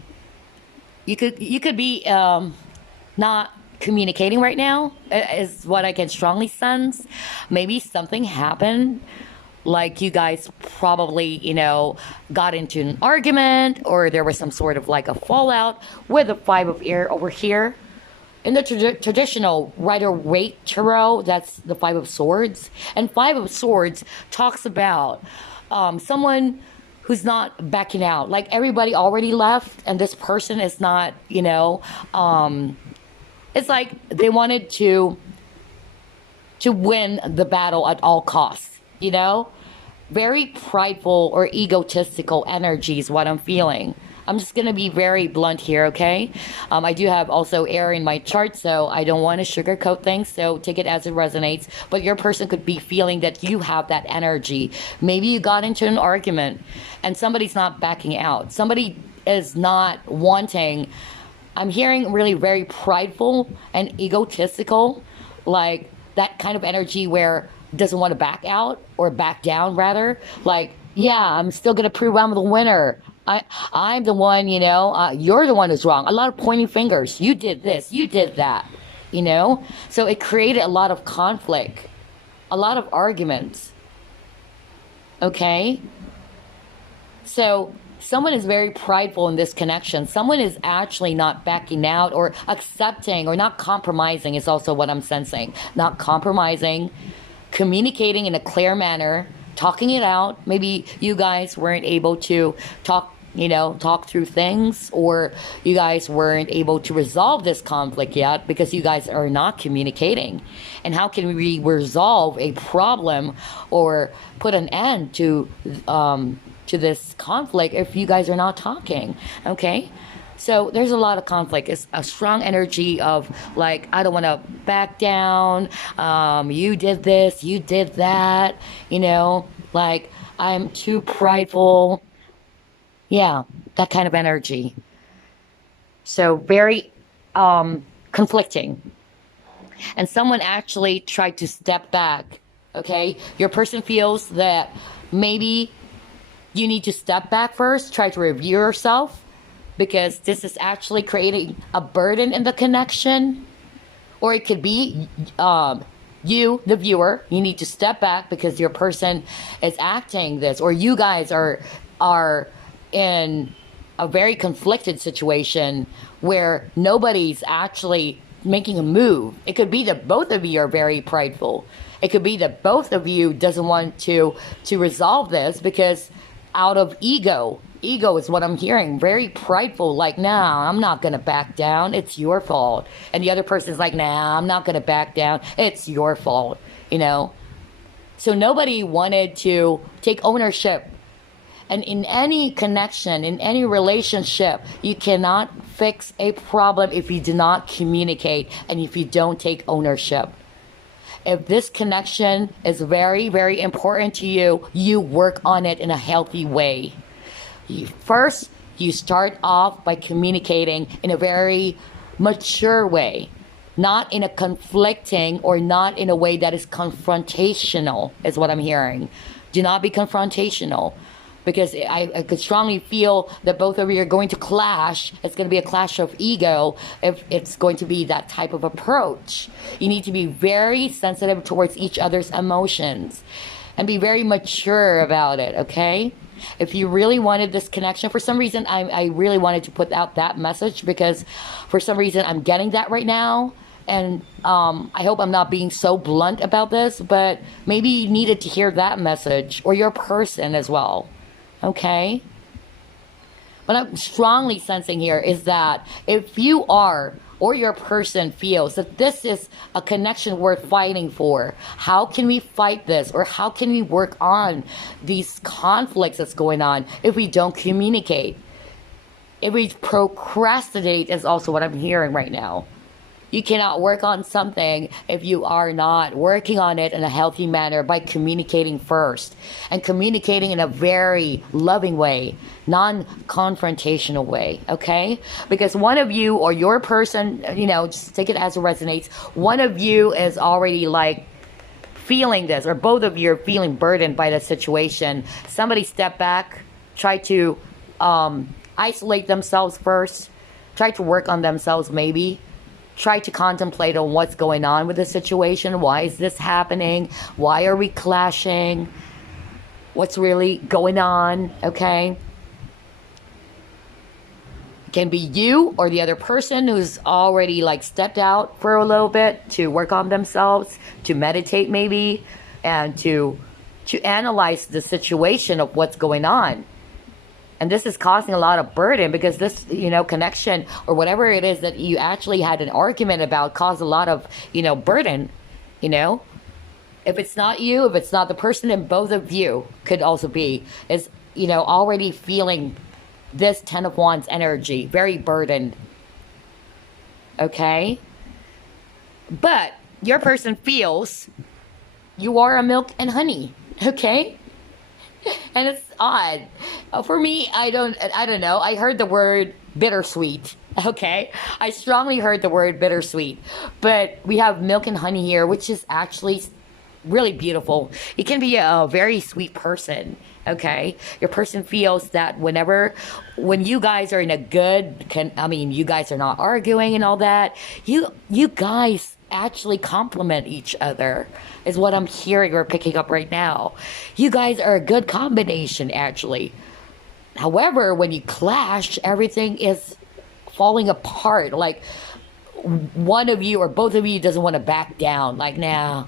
you could be not communicating right now, is what I can strongly sense. Maybe something happened, like you guys probably, got into an argument, or there was some sort of like a fallout with the 5 of air over here. In the traditional Rider-Waite Tarot, that's the 5 of swords. And 5 of swords talks about someone who's not backing out. Like everybody already left, and this person is not, it's like they wanted to win the battle at all costs, Very prideful or egotistical energy is what I'm feeling. I'm just going to be very blunt here, okay? I do have also air in my chart, so I don't want to sugarcoat things, so take it as it resonates. But your person could be feeling that you have that energy. Maybe you got into an argument, and somebody's not backing out. Somebody is not wanting. I'm hearing really very prideful and egotistical, like that kind of energy where doesn't want to back out or back down rather. Like, yeah, I'm still going to prove I'm the winner. I'm the one, you're the one who's wrong. A lot of pointing fingers. You did this, you did that, So it created a lot of conflict, a lot of arguments. Okay? So someone is very prideful in this connection. Someone is actually not backing out or accepting or not compromising is also what I'm sensing. Not compromising, communicating in a clear manner, talking it out. Maybe you guys weren't able to talk talk through things, or you guys weren't able to resolve this conflict yet because you guys are not communicating. And how can we resolve a problem or put an end to this conflict if you guys are not talking? Okay. So there's a lot of conflict. It's a strong energy of like, I don't want to back down. You did this, you did that, like I'm too prideful. Yeah, that kind of energy. So very conflicting. And someone actually tried to step back. Okay. Your person feels that maybe you need to step back first, try to review yourself, because this is actually creating a burden in the connection. Or it could be you, the viewer, you need to step back because your person is acting this, or you guys are in a very conflicted situation where nobody's actually making a move. It could be that both of you are very prideful. It could be that both of you doesn't want to resolve this because out of ego is what I'm hearing. Very prideful, like, nah, I'm not gonna back down, it's your fault. And the other person's like, nah, I'm not gonna back down, it's your fault. So nobody wanted to take ownership. And in any connection, in any relationship, you cannot fix a problem if you do not communicate and if you don't take ownership. If this connection is very, very important to you, you work on it in a healthy way. First, you start off by communicating in a very mature way, not in a conflicting or not in a way that is confrontational, is what I'm hearing. Do not be confrontational, because I could strongly feel that both of you are going to clash. It's going to be a clash of ego if it's going to be that type of approach. You need to be very sensitive towards each other's emotions and be very mature about it, okay? If you really wanted this connection, for some reason, I really wanted to put out that message because for some reason I'm getting that right now. And I hope I'm not being so blunt about this, but maybe you needed to hear that message, or your person as well. Okay? What I'm strongly sensing here is that if you are, or your person feels that this is a connection worth fighting for, how can we fight this? Or how can we work on these conflicts that's going on if we don't communicate? If we procrastinate is also what I'm hearing right now. You cannot work on something if you are not working on it in a healthy manner by communicating first, and communicating in a very loving way, non-confrontational way, okay? Because one of you or your person, just take it as it resonates, one of you is already like feeling this, or both of you are feeling burdened by the situation. Somebody step back, try to isolate themselves first, try to work on themselves maybe. Try to contemplate on what's going on with the situation. Why is this happening? Why are we clashing? What's really going on? Okay. It can be you or the other person who's already like stepped out for a little bit to work on themselves, to meditate maybe, and to analyze the situation of what's going on. And this is causing a lot of burden because this, connection or whatever it is that you actually had an argument about caused a lot of, burden, If it's not you, if it's not the person, then both of you could also be, is, already feeling this 10 of Wands energy, very burdened. Okay? But your person feels you are a milk and honey. Okay? And it's odd. For me, I don't know. I heard the word bittersweet. Okay? I strongly heard the word bittersweet. But we have milk and honey here, which is actually really beautiful. It can be a very sweet person. Okay? Your person feels that when you guys are in a good, you guys are not arguing and all that, you guys actually complement each other, is what I'm hearing or picking up right now. You guys are a good combination, actually. However, when you clash, everything is falling apart. Like, one of you or both of you doesn't want to back down, like, nah,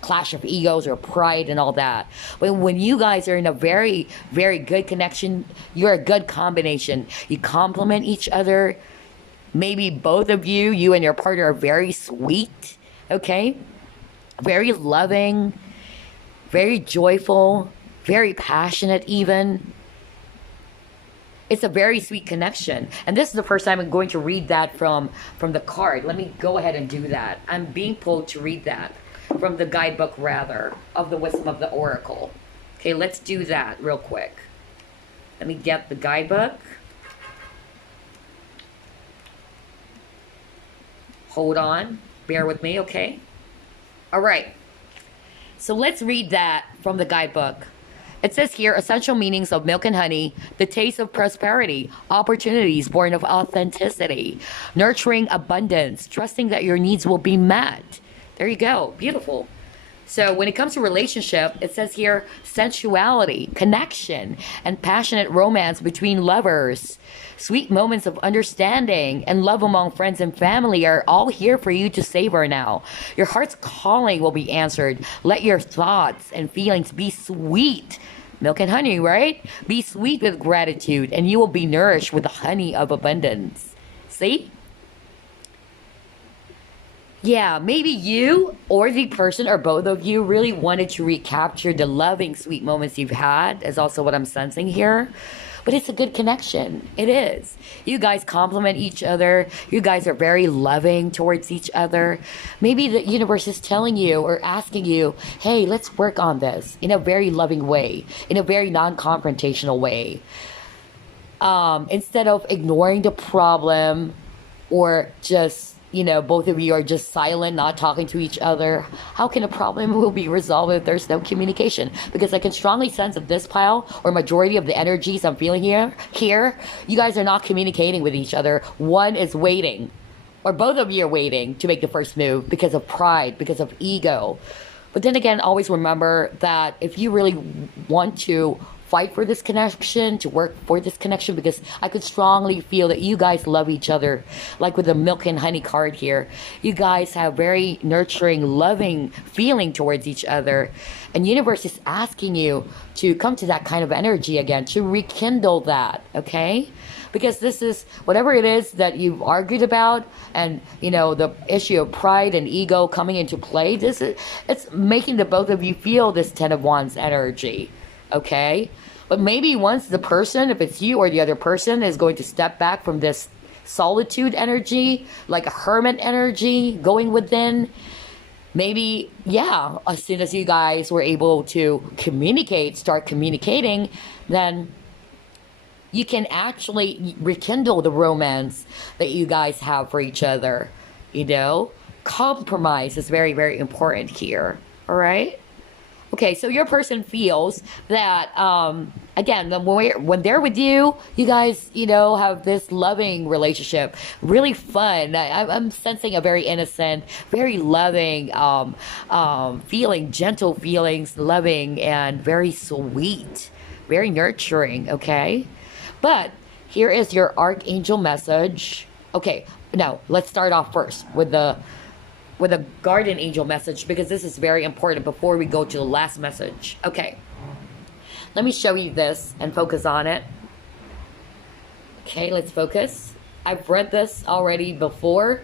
clash of egos or pride and all that. But when you guys are in a very, very good connection, you're a good combination. You complement each other. Maybe both of you, you and your partner, are very sweet, okay? Very loving, very joyful, very passionate even. It's a very sweet connection. And this is the first time I'm going to read that from the card. Let me go ahead and do that. I'm being pulled to read that from the guidebook, rather, of the Wisdom of the Oracle. Okay, let's do that real quick. Let me get the guidebook. Hold on. Bear with me, okay? All right. So let's read that from the guidebook. It says here, essential meanings of milk and honey, the taste of prosperity, opportunities born of authenticity, nurturing abundance, trusting that your needs will be met. There you go. Beautiful. So when it comes to relationship, it says here, sensuality, connection, and passionate romance between lovers. Sweet moments of understanding and love among friends and family are all here for you to savor now. Your heart's calling will be answered. Let your thoughts and feelings be sweet. Milk and honey, right? Be sweet with gratitude, and you will be nourished with the honey of abundance. See? Yeah, maybe you or the person or both of you really wanted to recapture the loving, sweet moments you've had, is also what I'm sensing here. But it's a good connection. It is. You guys complement each other. You guys are very loving towards each other. Maybe the universe is telling you or asking you, hey, let's work on this in a very loving way, in a very non-confrontational way. Instead of ignoring the problem or just, both of you are just silent, not talking to each other. How can a problem will be resolved if there's no communication? Because I can strongly sense that this pile, or majority of the energies I'm feeling here, you guys are not communicating with each other. One is waiting, or both of you are waiting to make the first move because of pride, because of ego. But then again, always remember that if you really want to fight for this connection, to work for this connection, because I could strongly feel that you guys love each other. Like with the milk and honey card here, you guys have very nurturing, loving feeling towards each other, and universe is asking you to come to that kind of energy again, to rekindle that, okay? Because this is whatever it is that you've argued about, and the issue of pride and ego coming into play, it's making the both of you feel this Ten of Wands energy. Okay, but maybe once the person, if it's you or the other person, is going to step back from this solitude energy, like a hermit energy going within, maybe, yeah, as soon as you guys were able to start communicating, then you can actually rekindle the romance that you guys have for each other. Compromise is very, very important here. All right. Okay, so your person feels that, again, when they're with you, you guys, have this loving relationship, really fun. I'm sensing a very innocent, very loving feeling, gentle feelings, loving and very sweet, very nurturing, okay? But here is your archangel message. Okay, now let's start off first with a guardian angel message, because this is very important before we go to the last message. Okay, let me show you this and focus on it. Okay, let's focus. I've read this already before.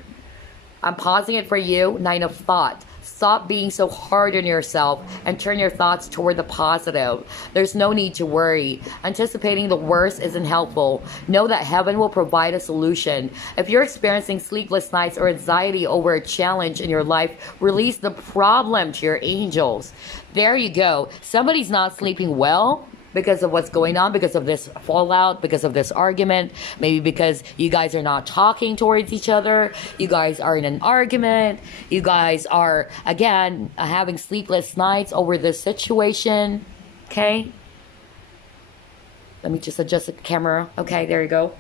I'm pausing it for you. Nine of Thought. Stop being so hard on yourself and turn your thoughts toward the positive. There's no need to worry. Anticipating the worst isn't helpful. Know that heaven will provide a solution. If you're experiencing sleepless nights or anxiety over a challenge in your life, release the problem to your angels. There you go. Somebody's not sleeping well because of what's going on, because of this fallout, because of this argument, maybe because you guys are not talking towards each other, you guys are in an argument, you guys are, again, having sleepless nights over this situation, okay? Let me just adjust the camera. Okay, there you go.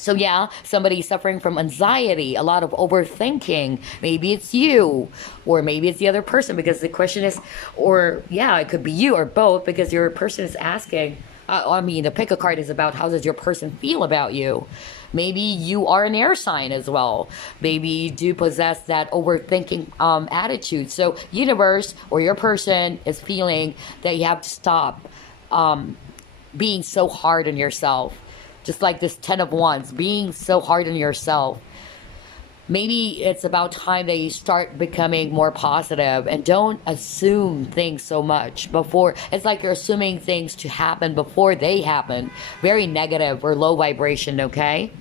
So yeah, somebody's suffering from anxiety, a lot of overthinking. Maybe it's you, or maybe it's the other person, because the question is, or yeah, it could be you or both, because your person is asking, the pick a card is about how does your person feel about you. Maybe you are an air sign as well. Maybe you do possess that overthinking attitude. So universe or your person is feeling that you have to stop being so hard on yourself. Just like this 10 of Wands, being so hard on yourself. Maybe it's about time that you start becoming more positive and don't assume things so much before. It's like you're assuming things to happen before they happen. Very negative or low vibration, okay?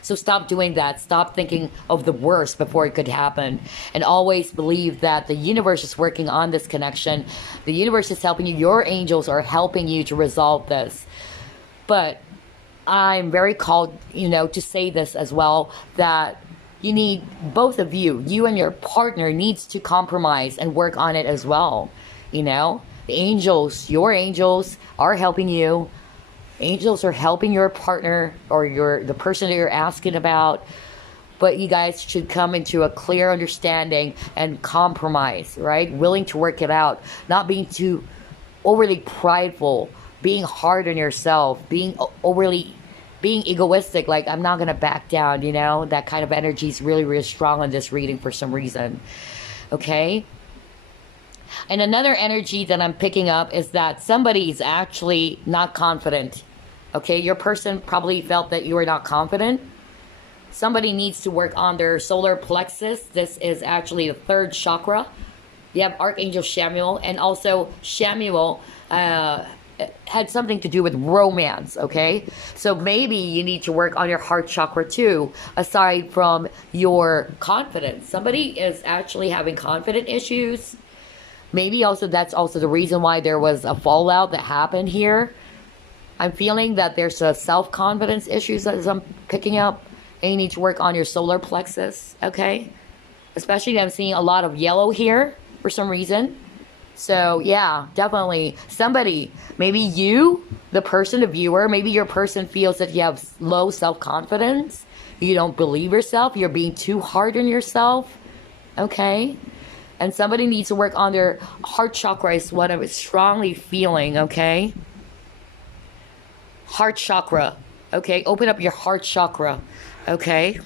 So stop doing that. Stop thinking of the worst before it could happen. And always believe that the universe is working on this connection. The universe is helping you. Your angels are helping you to resolve this. But I'm very called, to say this as well, that you need, both of you and your partner needs to compromise and work on it as well. The angels, your angels are helping you. Angels are helping your partner or the person that you're asking about. But you guys should come into a clear understanding and compromise, right? Willing to work it out. Not being too overly prideful, being hard on yourself, being egoistic, like I'm not gonna back down, that kind of energy is really, really strong in this reading for some reason. Okay. And another energy that I'm picking up is that somebody is actually not confident. Okay, your person probably felt that you were not confident. Somebody needs to work on their solar plexus. This is actually the third chakra. You have Archangel Samuel, and also Samuel had something to do with romance, okay? So maybe you need to work on your heart chakra too, aside from your confidence. Somebody is actually having confidence issues. Maybe also that's also the reason why there was a fallout that happened here. I'm feeling that there's a self-confidence issues that I'm picking up, and you need to work on your solar plexus, okay? Especially I'm seeing a lot of yellow here for some reason. So yeah, definitely somebody, maybe you, the person, the viewer, maybe your person feels that you have low self-confidence. You don't believe yourself. You're being too hard on yourself. Okay. And somebody needs to work on their heart chakra is what I was strongly feeling. Okay. Heart chakra. Okay. Open up your heart chakra. Okay.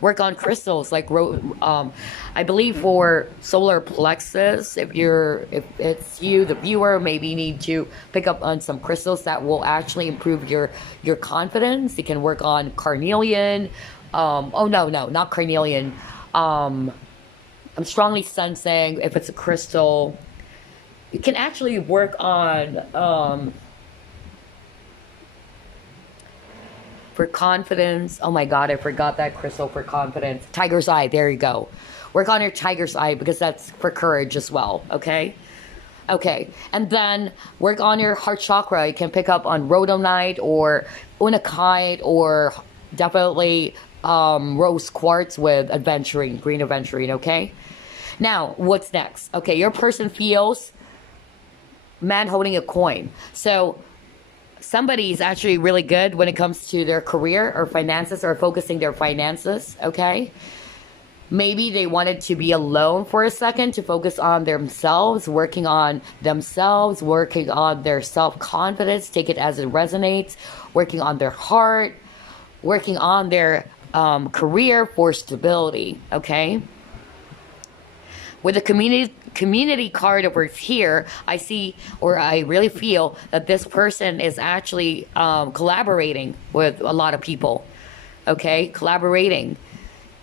Work on crystals like I believe for solar plexus, if it's you, the viewer, maybe you need to pick up on some crystals that will actually improve your confidence. You can work on carnelian. No, not carnelian. I'm strongly sensing if it's a crystal, you can actually work on for confidence. Oh my God, I forgot that crystal for confidence. Tiger's eye, there you go. Work on your tiger's eye because that's for courage as well, okay? Okay, and then work on your heart chakra. You can pick up on rhodonite or unakite or definitely rose quartz with aventurine, green aventurine, okay? Now, what's next? Okay, your person feels man holding a coin. So somebody is actually really good when it comes to their career or finances or focusing their finances, okay? Maybe they wanted to be alone for a second to focus on themselves, working on themselves, working on their self-confidence, take it as it resonates, working on their heart, working on their career for stability, okay? With the community card over here, I see, or I really feel that this person is actually collaborating with a lot of people, okay? Collaborating.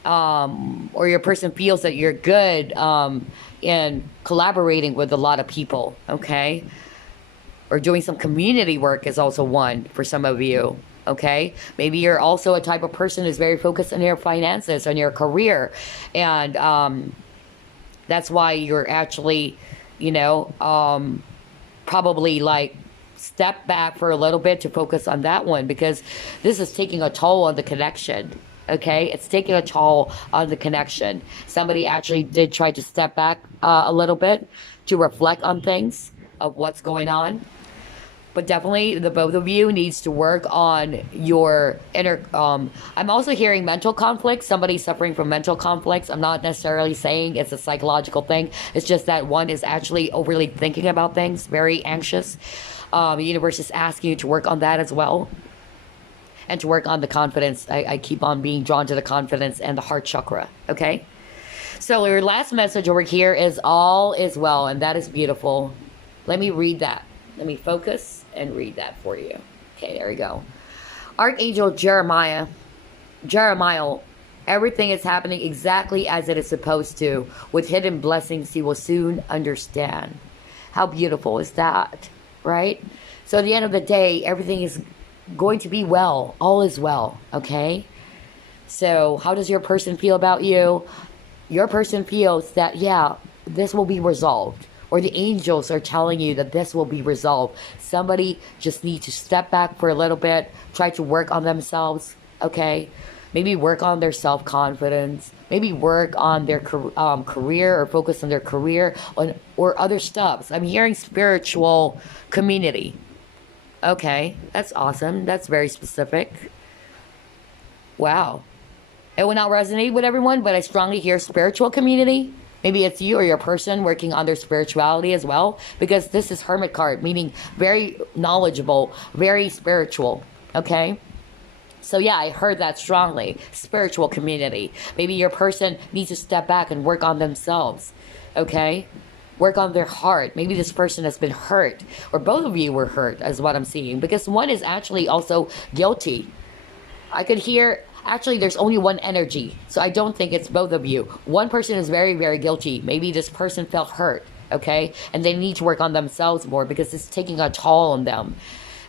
Or your person feels that you're good in collaborating with a lot of people, okay? Or doing some community work is also one for some of you, okay? Maybe you're also a type of person who's very focused on your finances, on your career, and that's why you're actually, probably like step back for a little bit to focus on that one because this is taking a toll on the connection. Okay, it's taking a toll on the connection. Somebody actually did try to step back a little bit to reflect on things of what's going on. But definitely the both of you needs to work on your inner, I'm also hearing mental conflicts. Somebody suffering from mental conflicts. I'm not necessarily saying it's a psychological thing. It's just that one is actually overly thinking about things, very anxious. The universe is asking you to work on that as well. and to work on the confidence. I keep on being drawn to the confidence and the heart chakra, okay? So your last message over here is all is well, and that is beautiful. Let me read that. Let me focus and read that for you. Okay, there we go. Archangel Jeremiah, everything is happening exactly as it is supposed to. With hidden blessings, you will soon understand. How beautiful is that, right? So at the end of the day, everything is going to be well. All is well, okay? So how does your person feel about you? Your person feels that, yeah, this will be resolved. Or the angels are telling you that this will be resolved. Somebody just needs to step back for a little bit, try to work on themselves, okay? Maybe work on their self-confidence. Maybe work on their career, or focus on their career, or other stuff. I'm hearing spiritual community. Okay, that's awesome. That's very specific. Wow. It will not resonate with everyone, but I strongly hear spiritual community. Maybe it's you or your person working on their spirituality as well, because this is Hermit card, meaning very knowledgeable, very spiritual, okay? So yeah, I heard that strongly. Spiritual community. Maybe your person needs to step back and work on themselves, okay? Work on their heart. Maybe this person has been hurt, or both of you were hurt, is what I'm seeing, because one is actually also guilty. I could hear, actually there's only one energy, so I don't think it's both of you. One person is very, very guilty. Maybe this person felt hurt, okay? And they need to work on themselves more because it's taking a toll on them.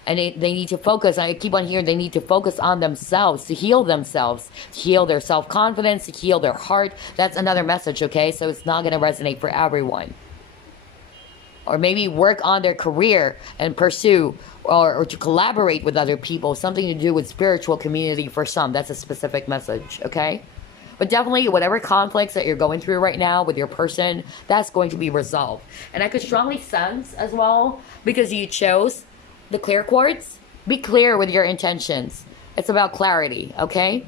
And they need to focus, I keep on hearing they need to focus on themselves, to heal themselves, to heal their self-confidence, to heal their heart. That's another message, okay? So it's not going to resonate for everyone. Or maybe work on their career and pursue, or to collaborate with other people, something to do with spiritual community for some. That's a specific message, okay? But definitely, whatever conflicts that you're going through right now with your person, that's going to be resolved. And I could strongly sense as well, because you chose the clear quartz, be clear with your intentions. It's about clarity, okay?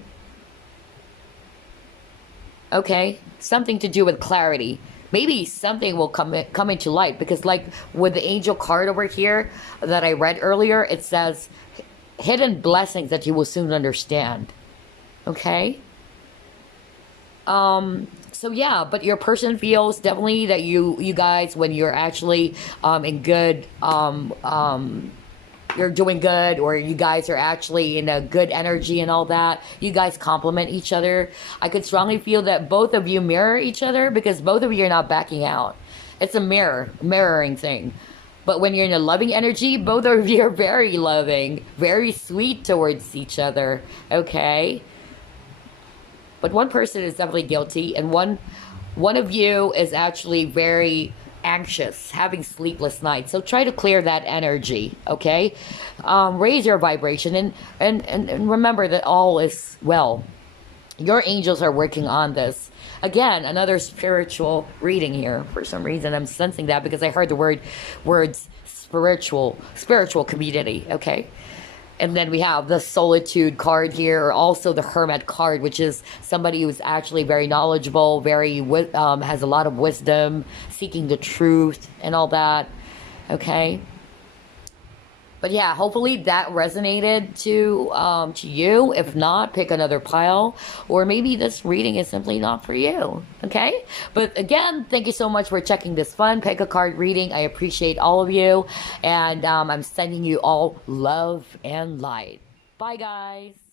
Okay, something to do with clarity. Maybe something will come into light, because like with the angel card over here that I read earlier, it says hidden blessings that you will soon understand. Okay? So yeah, but your person feels definitely that you guys, when you're actually in good you're doing good, or you guys are actually in a good energy and all that, you guys complement each other. I could strongly feel that both of you mirror each other, because both of you are not backing out. It's a mirroring thing. But when you're in a loving energy, both of you are very loving, very sweet towards each other, okay? But one person is definitely guilty, and one of you is actually very anxious, having sleepless nights. So try to clear that energy, okay? Raise your vibration, and remember that all is well. Your angels are working on this. Again, another spiritual reading here. For some reason, I'm sensing that because I heard the words spiritual community, okay? And then we have the solitude card here, or also the hermit card, which is somebody who's actually very knowledgeable, has a lot of wisdom, seeking the truth and all that, okay? But yeah, hopefully that resonated to you. If not, pick another pile, or maybe this reading is simply not for you, okay? But again, thank you so much for checking this fun pick a card reading. I appreciate all of you, and I'm sending you all love and light. Bye, guys.